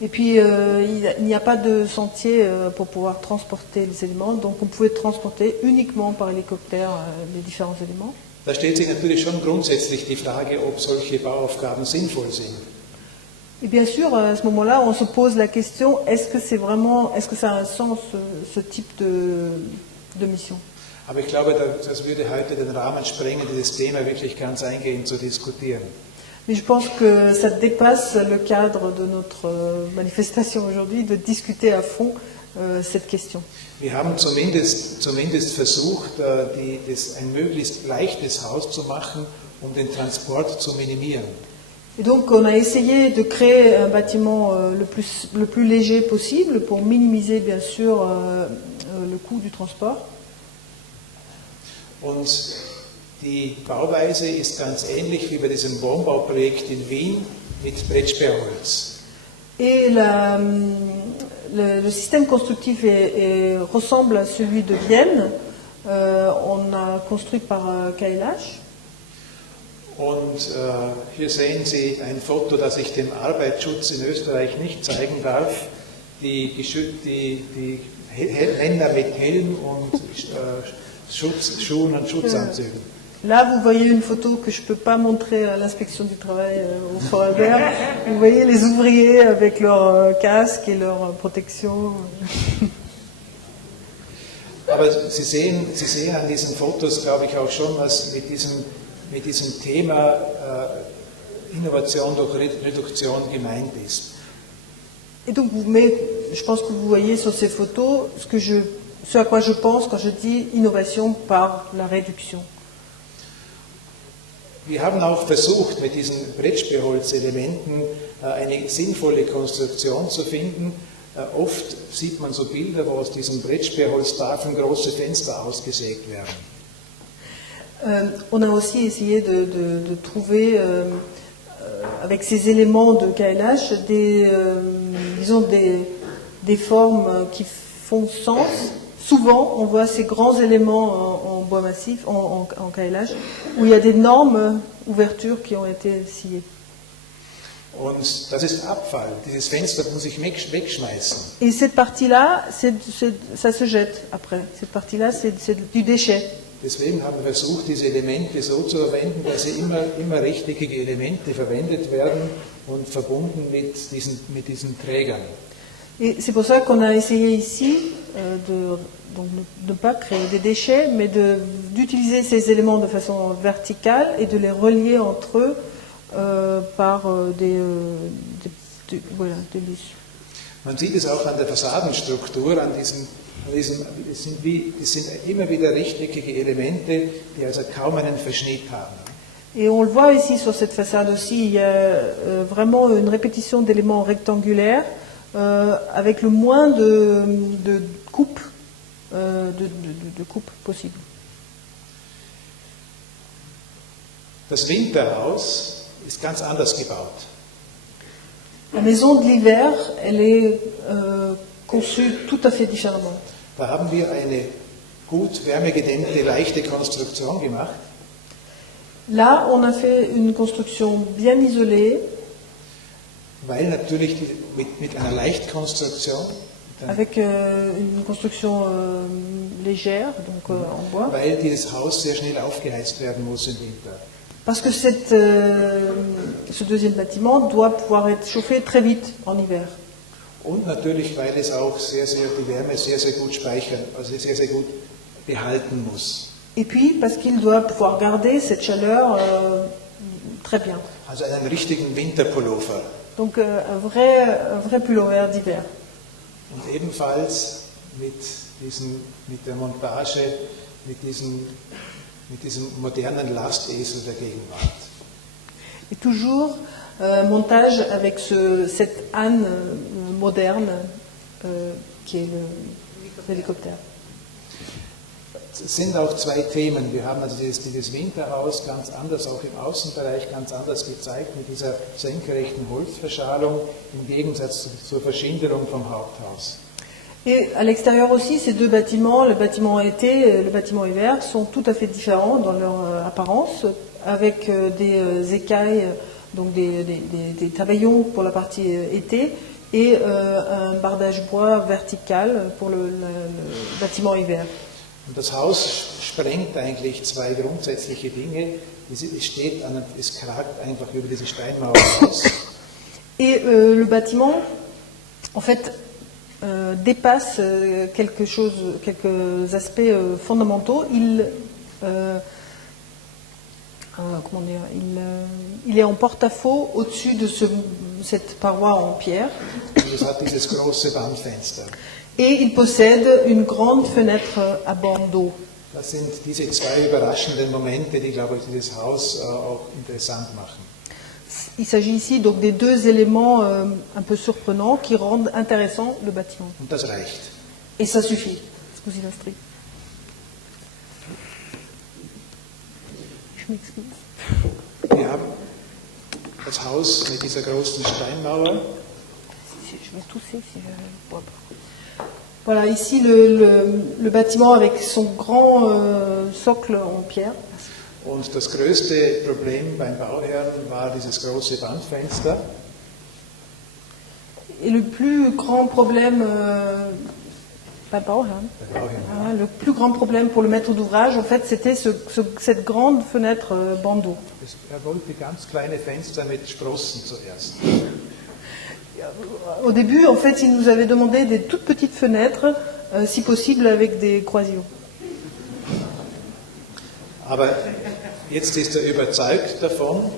Et puis, il n'y a pas de sentier pour pouvoir transporter les éléments, donc on pouvait transporter uniquement par hélicoptère les différents éléments. Da stellt sich natürlich schon grundsätzlich die Frage, ob solche Bauaufgaben sinnvoll sind. Et bien sûr, à ce moment-là, on se pose la question, est-ce que ça a un sens, ce type de mission? Aber ich glaube, das würde heute den Rahmen sprengen, dieses Thema wirklich ganz eingehend zu diskutieren. Mais je pense que ça dépasse le cadre de notre manifestation aujourd'hui, de discuter à fond cette question. Wir haben zumindest versucht, ein möglichst leichtes Haus zu machen, um den Transport zu minimieren. Et donc on a essayé de créer un bâtiment le plus léger possible pour minimiser bien sûr le coût du transport. Und die Bauweise ist ganz ähnlich wie bei diesem Wohnbauprojekt in Wien mit Brettsperrholz. Et le système constructif ressemble à celui de Vienne. On a construit par KLH. Und hier sehen Sie ein Foto, das ich dem Arbeitsschutz in Österreich nicht zeigen darf. Die Männer mit Helm und Schuhen und Schutzanzügen. Là, vous voyez une photo que je ne peux pas montrer à l'inspection du travail au Vorarlberg. Vous voyez les ouvriers avec leur casque et leur protection. Aber Sie sehen an diesen Fotos, glaube ich, auch schon, was mit diesem Thema Innovation durch Reduktion gemeint ist. Et donc, je pense que vous voyez sur ces photos ce à quoi je pense quand je dis innovation par la réduction. Wir haben auch versucht, mit diesen Brettsperrholzelementen eine sinnvolle Konstruktion zu finden. Oft sieht man so Bilder, wo aus diesem Brettsperrholztafeln große Fenster ausgesägt werden. On a aussi essayé de trouver, avec ces éléments de KLH, des formes qui font sens. Souvent, on voit ces grands éléments en bois massif, en KLH, où il y a d'énormes ouvertures qui ont été sciées. Und das ist Abfall. Dieses Fenster muss ich wegschmeißen. Et cette partie-là, ça se jette après. Cette partie-là, c'est du déchet. Deswegen haben wir versucht, diese Elemente so zu verwenden, dass sie immer rechteckige Elemente verwendet werden und verbunden mit diesen Trägern. Et c'est pour ça qu'on a essayé ici de ne pas créer des déchets, mais d'utiliser ces éléments de façon verticale et de les relier entre eux par des listes. Man sieht es auch an der Fassadenstruktur, das sind immer wieder rechteckige Elemente, die also kaum einen Verschnitt haben. Et on le voit ici sur cette façade aussi, il y a vraiment une répétition d'éléments rectangulaires avec le moins de coupes coupes possibles. Das Winterhaus ist ganz anders gebaut. La maison de l'hiver, elle est conçue tout à fait différemment. Da haben wir eine gut wärmegedämmte, leichte Konstruktion gemacht. Là, on a fait une construction bien isolée, Weil natürlich mit einer Leichtkonstruktion, avec une construction légère, donc en bois, weil dieses Haus sehr schnell aufgeheizt werden muss im Winter. parce que ce deuxième bâtiment doit pouvoir être chauffé très vite en hiver. Und natürlich, weil es auch die Wärme sehr, sehr gut speichern, also sehr, sehr gut behalten muss. Et puis parce qu'il doit pouvoir garder cette chaleur très bien. Also einen richtigen Winterpullover. Donc un vrai pullover d'hiver. Und ebenfalls mit der Montage, mit diesem modernen Lastesel der Gegenwart. Et toujours montage avec cette âne moderne qui est l'hélicoptère. Es sind auch zwei Themen. Wir haben also dieses Winterhaus ganz anders, auch im Außenbereich ganz anders gezeigt, mit dieser senkrechten Holzverschalung im Gegensatz zur Verschinderung vom Haupthaus. Et à l'extérieur aussi, ces deux bâtiments, le bâtiment été et le bâtiment hiver, sont tout à fait différents dans leur apparence, avec des écailles, donc des tabaillons pour la partie été, et un bardage bois vertical pour le bâtiment hiver. Und das Haus sprengt eigentlich zwei grundsätzliche Dinge. Es kragt einfach über diese Steinmauer raus. Et le bâtiment, en fait, dépasse quelques aspects fondamentaux. Il est en porte-à-faux au-dessus de cette paroi en pierre. Und es hat dieses große Wandfenster. Et il possède une grande fenêtre à bandeau. Das sind diese zwei überraschenden Momente, die, glaube ich, dieses Haus auch interessant machen. Il s'agit ici donc des deux éléments un peu surprenants qui rendent intéressant le bâtiment. Und das reicht. Et ça suffit. Scusi la strie. Je m'excuse. Wir haben das Haus mit dieser großen Steinmauer. Je vais tousser si je ne bois pas. Voilà, ici le bâtiment avec son grand socle en pierre. Und das größte Problem beim Bauherrn war dieses große Wandfenster. Et le plus grand problème beim Bauherrn, le plus grand problème pour le maître d'ouvrage, en fait, c'était cette grande fenêtre bandeau. wollte ganz kleine Fenster mit Sprossen zuerst. Au début, en fait, il nous avait demandé des toutes petites fenêtres, si possible avec des croisillons. Aber jetzt ist überzeugt davon.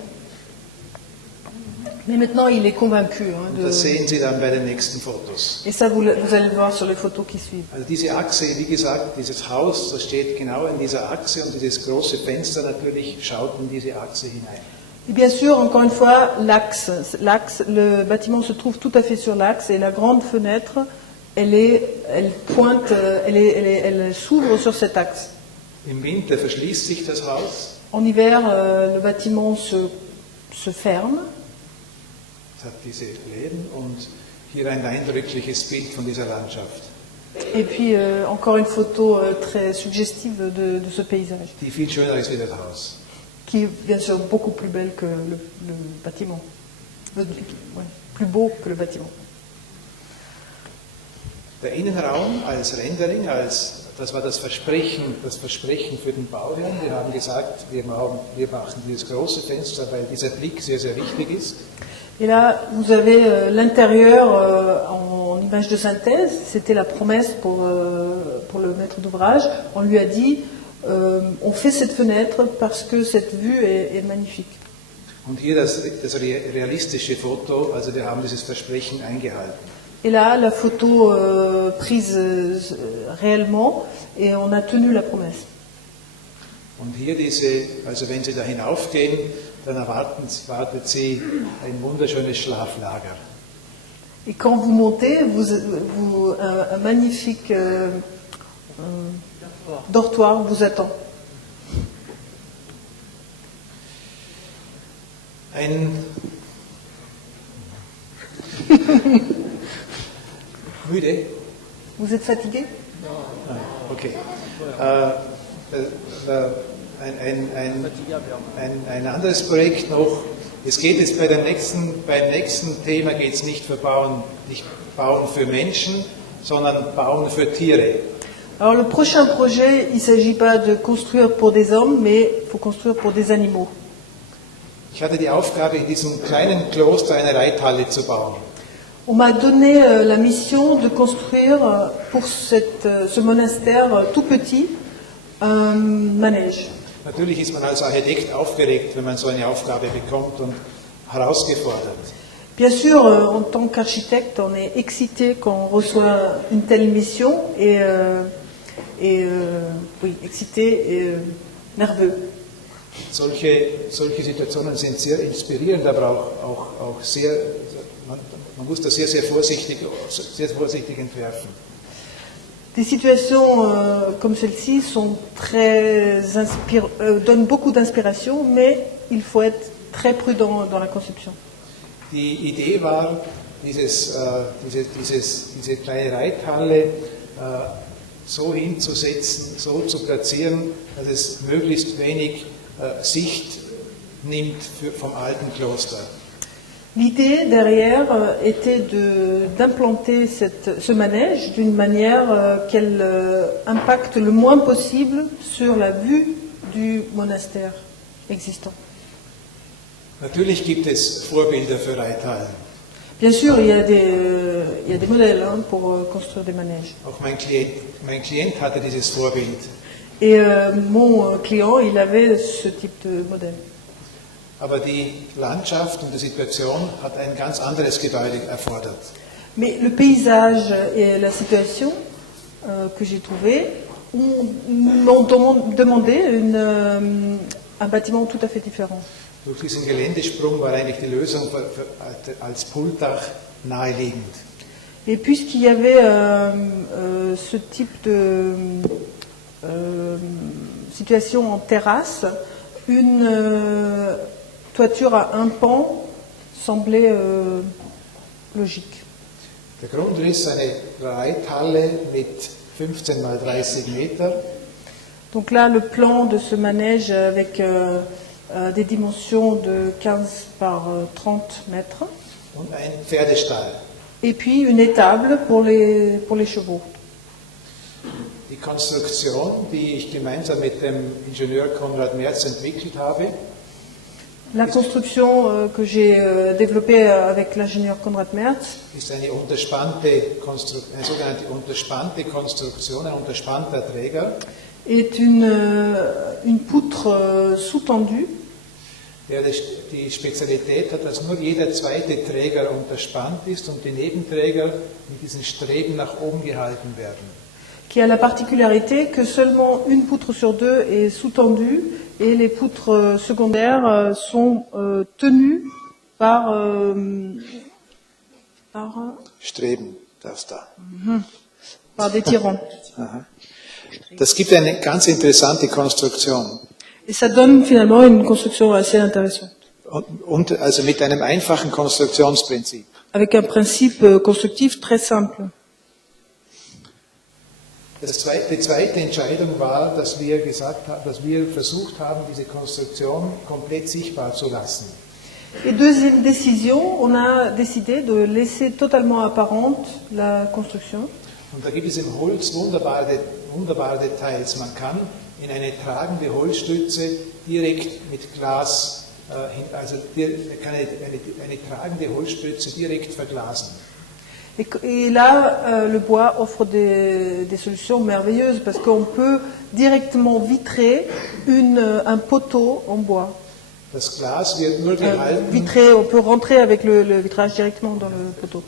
Mais maintenant, il est convaincu. Das sehen Sie dann bei den nächsten Fotos. Et ça, vous allez le voir sur les photos qui suivent. Also diese Achse, wie gesagt, dieses Haus, das steht genau in dieser Achse und dieses große Fenster natürlich schaut in diese Achse hinein. Et bien sûr, encore une fois, l'axe, le bâtiment se trouve tout à fait sur l'axe et la grande fenêtre, elle s'ouvre sur cet axe. Im Winter verschließt sich das Haus. En hiver, le bâtiment se ferme. Es hat diese Läden und hier ein eindrückliches Bild von dieser Landschaft. Et puis encore une photo très suggestive de ce paysage. Die viel schöner ist wie das Haus. Qui est bien sûr beaucoup plus belle que le bâtiment. Plus beau que le bâtiment. Der Innenraum als Rendering, das war das Versprechen für den Bauherrn. Wir haben gesagt, wir machen dieses große Fenster, weil dieser Blick sehr, sehr wichtig ist. Et là, vous avez l'intérieur en image de synthèse. C'était la promesse pour le maître d'ouvrage. On lui a dit, on fait cette fenêtre parce que cette vue est magnifique. Und hier das realistische Foto, also wir haben dieses Versprechen eingehalten. Et là, la photo prise réellement, et on a tenu la promesse. Und hier also wenn Sie da hinaufgehen, dann wartet Sie ein wunderschönes Schlaflager. Et quand vous montez, un magnifique dortoir vous attend. Müde? Vous êtes fatigué? Okay. Ein anderes Projekt noch. Es geht jetzt beim nächsten Thema geht es nicht bauen für Menschen, sondern bauen für Tiere. Alors le prochain projet, il ne s'agit pas de construire pour des hommes, mais il faut construire pour des animaux. Ich hatte die Aufgabe, in diesem kleinen Kloster eine Reithalle zu bauen. On m'a donné la mission de construire pour ce monastère tout petit un manège. Natürlich ist man als Architekt aufgeregt, wenn man so eine Aufgabe bekommt und herausgefordert. Bien sûr, en tant qu'architecte, on est excité quand on reçoit une telle mission et excité et nerveux. Solche Situationen sind sehr inspirierend, aber auch sehr, man muss da sehr vorsichtig entwerfen. Des situations comme celle-ci donnent beaucoup d'inspiration, mais il faut être très prudent dans la conception. Die Idee war, diese kleine Reithalle so hinzusetzen, so zu platzieren, dass es möglichst wenig Sicht nimmt vom alten Kloster. L'idée derrière était d'implanter ce manège d'une manière qu'elle impacte le moins possible sur la vue du monastère existant. Natürlich gibt es Vorbilder für Reithallen. Bien sûr, il y a des modèles pour construire des manèges. Auch mein Klient hatte dieses Vorbild. Et mon client, il avait ce type de modèle. Aber die Landschaft und die Situation hat ein ganz anderes Gebäude erfordert. Mais le paysage et la situation que j'ai trouvé m'ont demandé un bâtiment tout à fait différent. Durch diesen Geländesprung war eigentlich die Lösung als Pultdach naheliegend. Et puisqu'il y avait ce type de situation en terrasse, une toiture à un pan semblait logique. Der Grundriss eine Reithalle mit 15 mal 30 Meter. Donc là, le plan de ce manège avec des dimensions de 15 par 30 mètres. Und ein Pferdestall. Et puis une étable pour les chevaux. Die Konstruktion, die ich gemeinsam mit dem Ingenieur Konrad Merz entwickelt habe, la construction que j'ai développée avec l'ingénieur Konrad Merz ist eine sogenannte unterspannte Konstruktion, ein unterspannter Träger. Est une poutre sous-tendue. Der die Spezialität hat, dass nur jeder zweite Träger unterspannt ist und die Nebenträger mit diesen Streben nach oben gehalten werden. Qui a la particularité que seulement une poutre sur deux est sous-tendue et les poutres secondaires sont tenues par Streben, das da. Par des tirants. Aha. Das gibt eine ganz interessante Konstruktion. Et ça donne finalement une construction assez intéressante. Und also mit einem einfachen Konstruktionsprinzip. Avec un principe constructif très simple. Die zweite Entscheidung war, dass wir versucht haben, diese Konstruktion komplett sichtbar zu lassen. Et deuxième décision, on a décidé de laisser totalement apparente la construction. Und da gibt es im Holz wunderbare Details. Man kann in eine tragende Holzstütze direkt mit Glas, kann eine tragende Holzstütze direkt verglasen. Et là, le bois offre des solutions merveilleuses parce qu'on peut directement vitrer un poteau en bois. Das Glas wird nur gehalten. On peut rentrer avec le vitrage directement dans le poteau.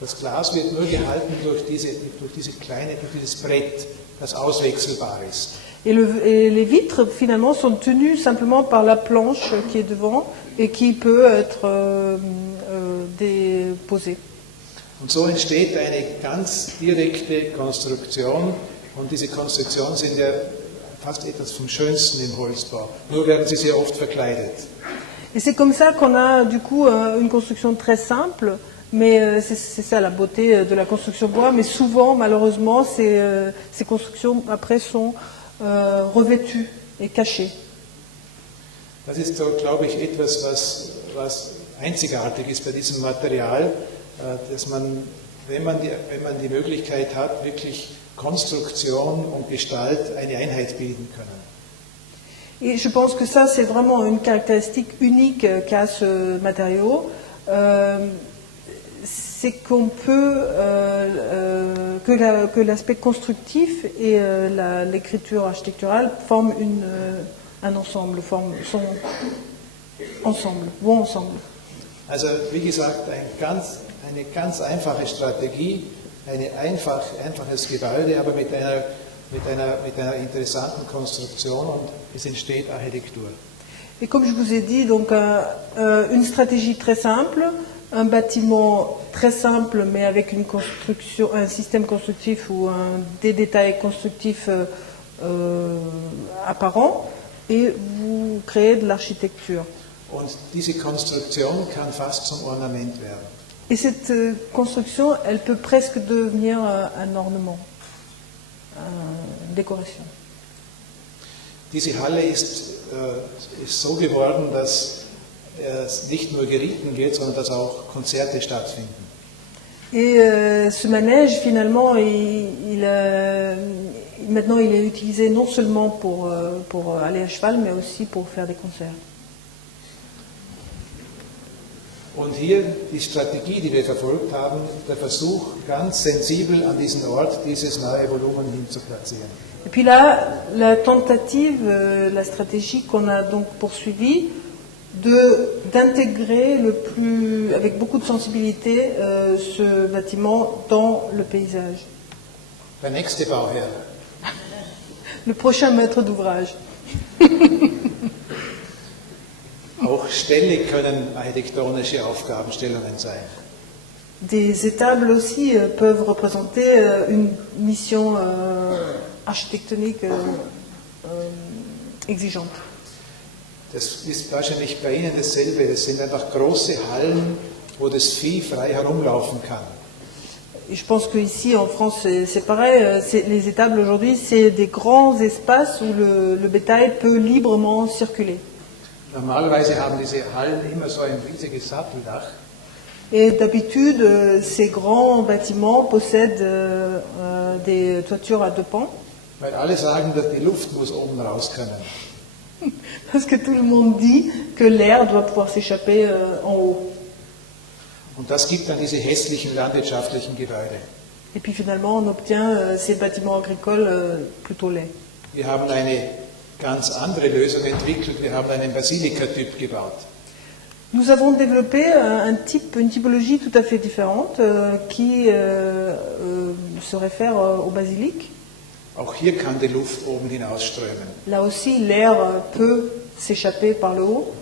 Das Glas wird nur gehalten durch dieses Brett, das auswechselbar ist. Et les vitres, finalement, sont tenues simplement par la planche qui est devant et qui peut être déposée. Und so entsteht eine ganz direkte Konstruktion und diese Konstruktionen sind ja fast etwas vom Schönsten im Holzbau. Nur werden sie sehr oft verkleidet. Et c'est comme ça qu'on a du coup une construction très simple, mais c'est ça la beauté de la construction bois, mais souvent, malheureusement, ces constructions après sont revêtues et cachées. Das ist so, glaube ich, etwas, was einzigartig ist bei diesem Material, dass man, wenn man die Möglichkeit hat, wirklich Konstruktion und Gestalt eine Einheit bieten können. Et je pense que ça, c'est vraiment une caractéristique unique qu'a ce matériau. C'est qu'on peut, que l'aspect constructif et l'écriture architecturale forment un ensemble, vont ensemble. Also, wie gesagt, eine ganz einfache Strategie, ein einfaches Gebäude, aber mit einer interessanten Konstruktion und es entsteht Architektur. Et comme je vous ai dit, donc une stratégie très simple, un bâtiment très simple mais avec une construction, un système constructif ou des détails constructifs apparents et vous créez de l'architecture. Und diese Konstruktion kann fast zum Ornament werden. Et cette construction, elle peut presque devenir un ornement, une décoration. Diese Halle ist so geworden, dass nicht nur geritten wird, sondern dass auch Konzerte stattfinden. Et ce manège, finalement, maintenant il est utilisé non seulement pour aller à cheval, mais aussi pour faire des concerts. Und hier die Strategie, die wir verfolgt haben, der Versuch, ganz sensibel an diesen Ort dieses neue Volumen hin zu platzieren. Et puis là, la tentative, la stratégie qu'on a donc poursuivie, d'intégrer avec beaucoup de sensibilité ce bâtiment dans le paysage. Der nächste Bauherr. Le prochain maître d'ouvrage. Auch Ställe können architektonische Aufgabenstellungen sein. Des étables aussi peuvent représenter une mission architectonique exigeante. Das ist wahrscheinlich bei Ihnen dasselbe. Das sind einfach große Hallen, wo das Vieh frei herumlaufen kann. Et je pense qu'ici en France c'est pareil. Les étables aujourd'hui, c'est des grands espaces où le bétail peut librement circuler. Normalerweise haben diese Hallen immer so ein riesiges Satteldach. Et d'habitude, ces grands bâtiments possèdent des toitures à deux pans. Weil alle sagen, dass die Luft muss oben raus können. Parce que tout le monde dit que l'air doit pouvoir s'échapper en haut. Und das gibt dann diese hässlichen landwirtschaftlichen Gebäude. Et puis finalement, on obtient ces bâtiments agricoles plutôt laids. Wir haben eine ganz andere Lösung entwickelt. Wir haben einen Basilika-Typ gebaut. Nous avons développé une typologie tout à fait différente qui se réfère au basilic. Auch hier kann die Luft oben hinausströmen. Là aussi, l'air peut s'échapper par le haut.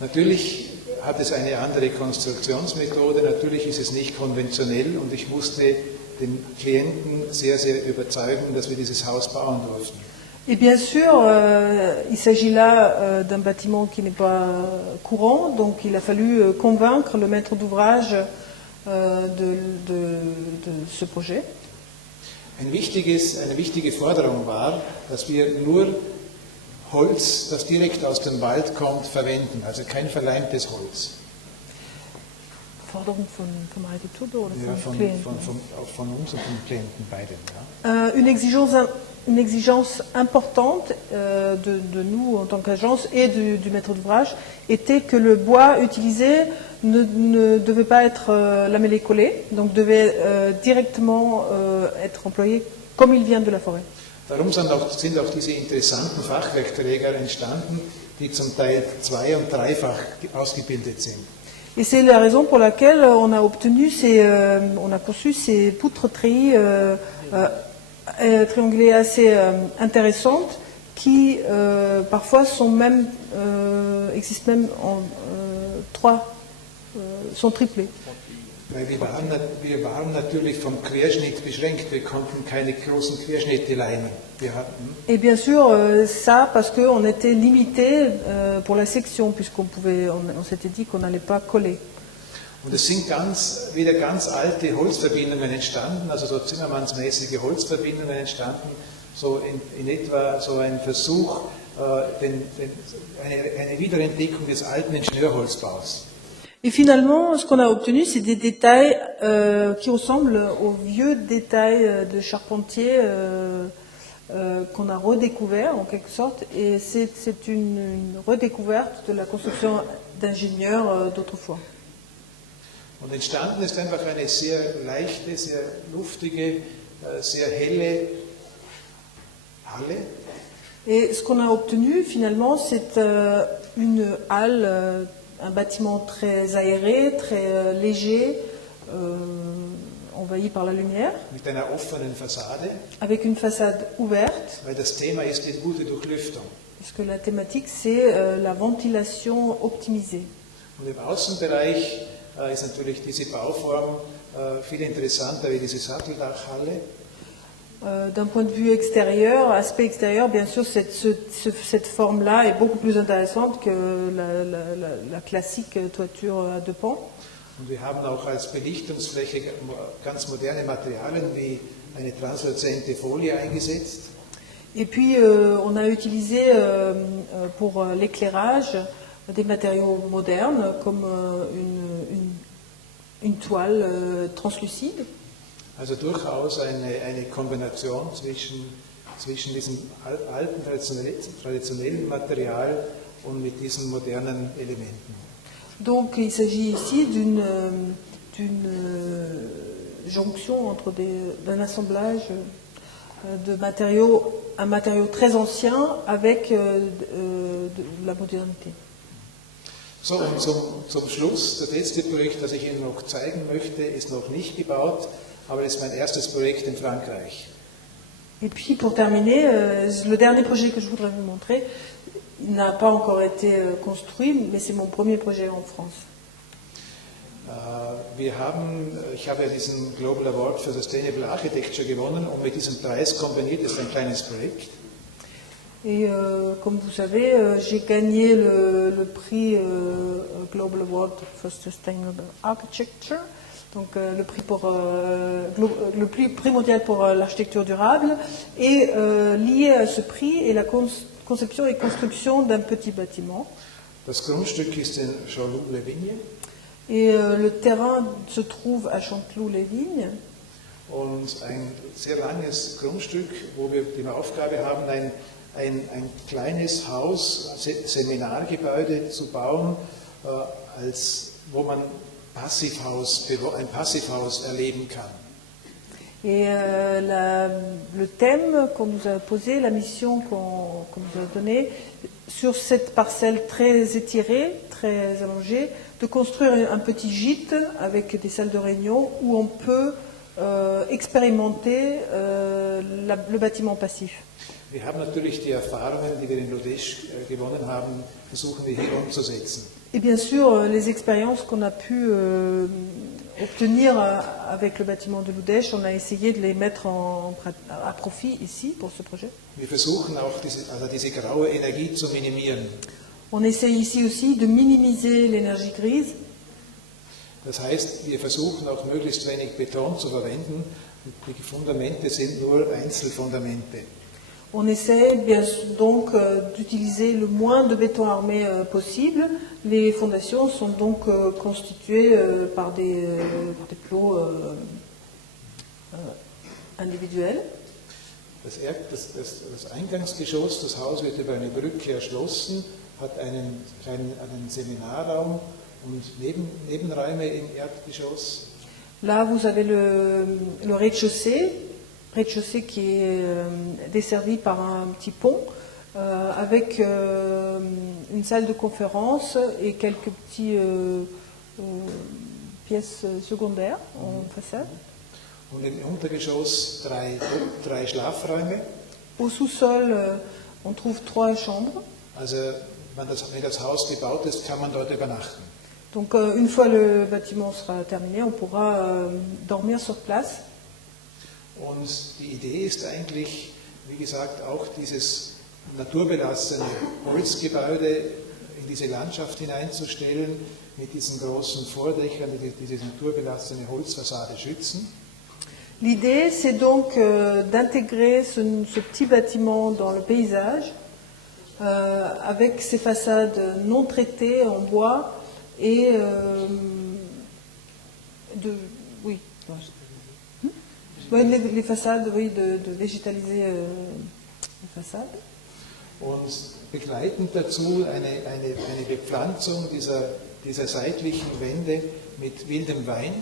Natürlich hat es eine andere Konstruktionsmethode, natürlich ist es nicht konventionell und ich musste den Klienten sehr, sehr überzeugen, dass wir dieses Haus bauen durften. Et bien sûr, il s'agit là d'un bâtiment qui n'est pas courant, donc il a fallu convaincre le maître d'ouvrage de ce projet. Eine wichtige Forderung war, dass wir nur Holz, das direkt aus dem Wald kommt, verwenden, also kein verleimtes Holz. Forderung vom Architektur oder Ja, vom Klienten? von uns und vom Klienten beiden. Ja. Une exigence importante de nous en tant qu'agence et du maître d'ouvrage était que le bois utilisé ne devait pas être lamellé-collé, donc devait directement être employé comme il vient de la forêt. Darum sind auch diese interessanten Fachwerkträger entstanden, die zum Teil zwei- und dreifach ausgebildet sind. Et c'est la raison pour laquelle on a conçu ces poutres treillis triangulaires assez intéressantes qui parfois sont même, existent même en trois, sont triplées. Weil wir waren natürlich vom Querschnitt beschränkt, wir konnten keine großen Querschnitte leimen. Et bien sûr, ça parce qu'on était limité pour la section, puisqu'on s'était dit qu'on n'allait pas coller. Und es sind wieder ganz alte Holzverbindungen entstanden, also so zimmermannsmäßige Holzverbindungen entstanden, so in etwa so ein Versuch, eine Wiederentdeckung des alten Ingenieurholzbaus. Et finalement, ce qu'on a obtenu, c'est des détails qui ressemblent aux vieux détails de charpentier qu'on a redécouvert en quelque sorte. Et c'est une redécouverte de la construction d'ingénieurs d'autrefois. Und entstanden ist einfach eine sehr leichte, sehr luftige, sehr helle Halle. Et ce qu'on a obtenu finalement, c'est une halle, un bâtiment très aéré, très léger, envahi par la lumière, Mit einer offenen Fassade, avec une façade ouverte, weil das Thema ist die gute Durchlüftung. parce que la thématique c'est la ventilation optimisée. Und im Außenbereich ist natürlich diese Bauform viel interessanter wie diese Satteldachhalle. D'un point de vue extérieur, aspect extérieur, bien sûr, cette forme-là est beaucoup plus intéressante que la classique toiture à deux pans. Und wir haben auch als Belichtungsfläche ganz moderne Materialien wie eine transluzente Folie eingesetzt. Et puis, on a utilisé pour l'éclairage des matériaux modernes comme une toile translucide. Also durchaus eine Kombination zwischen diesem alten, traditionellen Material und mit diesen modernen Elementen. Donc il s'agit ici d'une jonction entre d'un assemblage de matériaux, un matériau très ancien avec de la modernité. So, und zum Schluss, das letzte Projekt, das ich Ihnen noch zeigen möchte, ist noch nicht gebaut, aber es ist mein erstes Projekt in Frankreich. Et puis pour terminer, le dernier projet que je voudrais vous montrer, il n'a pas encore été construit, mais c'est mon premier projet en France. Ich habe ja diesen Global Award for Sustainable Architecture gewonnen und mit diesem Preis kombiniert ist ein kleines Projekt. Et comme vous savez, j'ai gagné le prix Global Award for Sustainable Architecture, donc le prix mondial pour l'architecture durable, et lié à ce prix est la conception et construction d'un petit bâtiment. Das Grundstück ist in Chanteloup-les-Vignes. Et le terrain se trouve à Chanteloup-les-Vignes. Und ein sehr langes Grundstück, wo wir die Aufgabe haben, ein kleines Haus, Seminargebäude zu bauen, wo man ein Passivhaus erleben kann. Et le thème qu'on nous a posé, la mission qu'on nous a donnée, sur cette parcelle très étirée, très allongée, de construire un petit gîte avec des salles de réunion où on peut expérimenter le bâtiment passif. Wir haben natürlich die Erfahrungen, die wir in Lodèche gewonnen haben, versuchen wir hier umzusetzen. Et bien sûr, les expériences qu'on a pu obtenir avec le bâtiment de Lodèche, on a essayé de les mettre à profit ici pour ce projet. Wir versuchen auch diese graue Energie zu minimieren. On essaye ici aussi de minimiser l'énergie grise. Das heißt, wir versuchen auch möglichst wenig Beton zu verwenden. Die Fundamente sind nur Einzelfundamente. On essaie bien donc d'utiliser le moins de béton armé possible. Les fondations sont donc constituées par des plots individuels. Das Eingangsgeschoss, das Haus wird über eine Brücke erschlossen, hat einen Seminarraum und Nebenräume im Erdgeschoss. Là, vous avez le rez-de-chaussée qui est desservi par un petit pont avec une salle de conférence et quelques petites pièces secondaires en façade. und im Untergeschoss drei Schlafräume. Au sous-sol, on trouve 3 chambres. Also wenn das Haus gebaut ist, kann man dort übernachten. Donc une fois le bâtiment sera terminé, on pourra dormir sur place. Und die Idee ist eigentlich, wie gesagt, auch dieses naturbelassene Holzgebäude in diese Landschaft hineinzustellen, mit diesen großen Vordächern, die diese naturbelassene Holzfassade schützen. L'idée, c'est donc d'intégrer ce petit bâtiment dans le paysage, avec ses façades non traitées en bois et les façades, oui, de végétaliser les façades. Und begleitend dazu eine Bepflanzung dieser seitlichen Wände mit wildem Wein.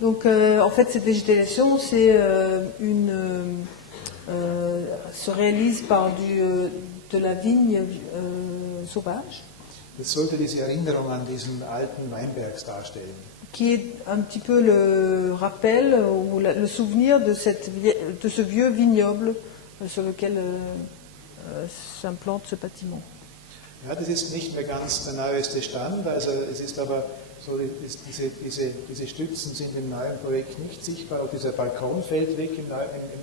Donc en fait cette végétalisation se réalise par de la vigne sauvage. Das sollte diese Erinnerung an diesen alten Weinberg darstellen. Qui est un petit peu le rappel ou le souvenir de ce vieux vignoble sur lequel s'implante ce bâtiment. Ja, das ist nicht mehr ganz der neueste Stand, also es ist aber so, diese Stützen sind im neuen Projekt nicht sichtbar, auch dieser Balkon fällt weg im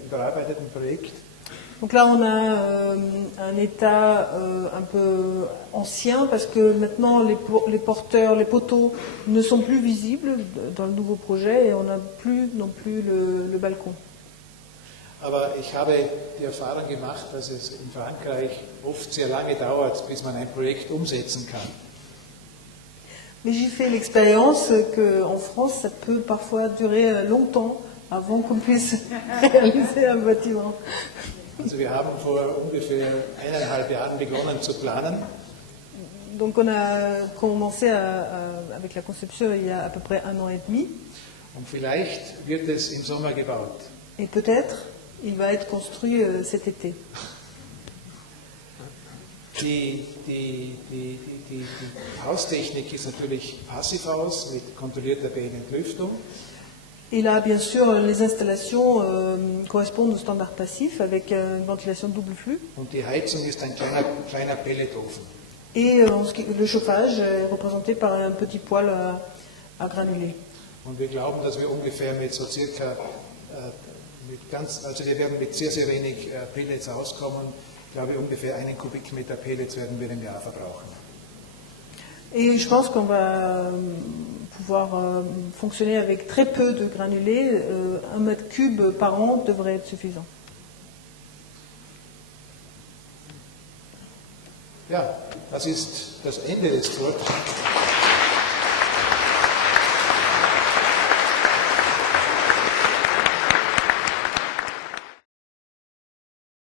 überarbeiteten Projekt. Donc là on a un état un peu ancien parce que maintenant les porteurs, les poteaux ne sont plus visibles dans le nouveau projet et on n'a plus non plus le balcon. Aber ich habe die Erfahrung gemacht, dass es in Frankreich oft sehr lange dauert, bis man ein Projekt umsetzen kann. Mais j'ai fait l'expérience qu'en France, ça peut parfois durer longtemps avant qu'on puisse réaliser un bâtiment. Also wir haben vor ungefähr 1,5 Jahren begonnen zu planen. Donc on a commencé avec la conception il y a à peu près 1 an et demi. Und vielleicht wird es im Sommer gebaut. Et peut-être il va être construit cet été. Die Haustechnik ist natürlich Passivhaus mit kontrollierter Bedentlüftung. Et là, bien sûr, les installations correspondent au standard passif avec une ventilation double flux. Und die Heizung ist ein kleiner Pelletofen. Et le chauffage est représenté par un petit poêle à granulés. Und wir glauben, dass wir ungefähr mit so circa, wir werden mit sehr, sehr wenig Pellets auskommen. Ich glaube, ungefähr 1 Kubikmeter Pellets werden wir im Jahr verbrauchen. Et je pense qu'on va pouvoir fonctionner avec très peu de granulés. 1 mètre cube par an devrait être suffisant. Ja, das ist das Ende des Vortrags.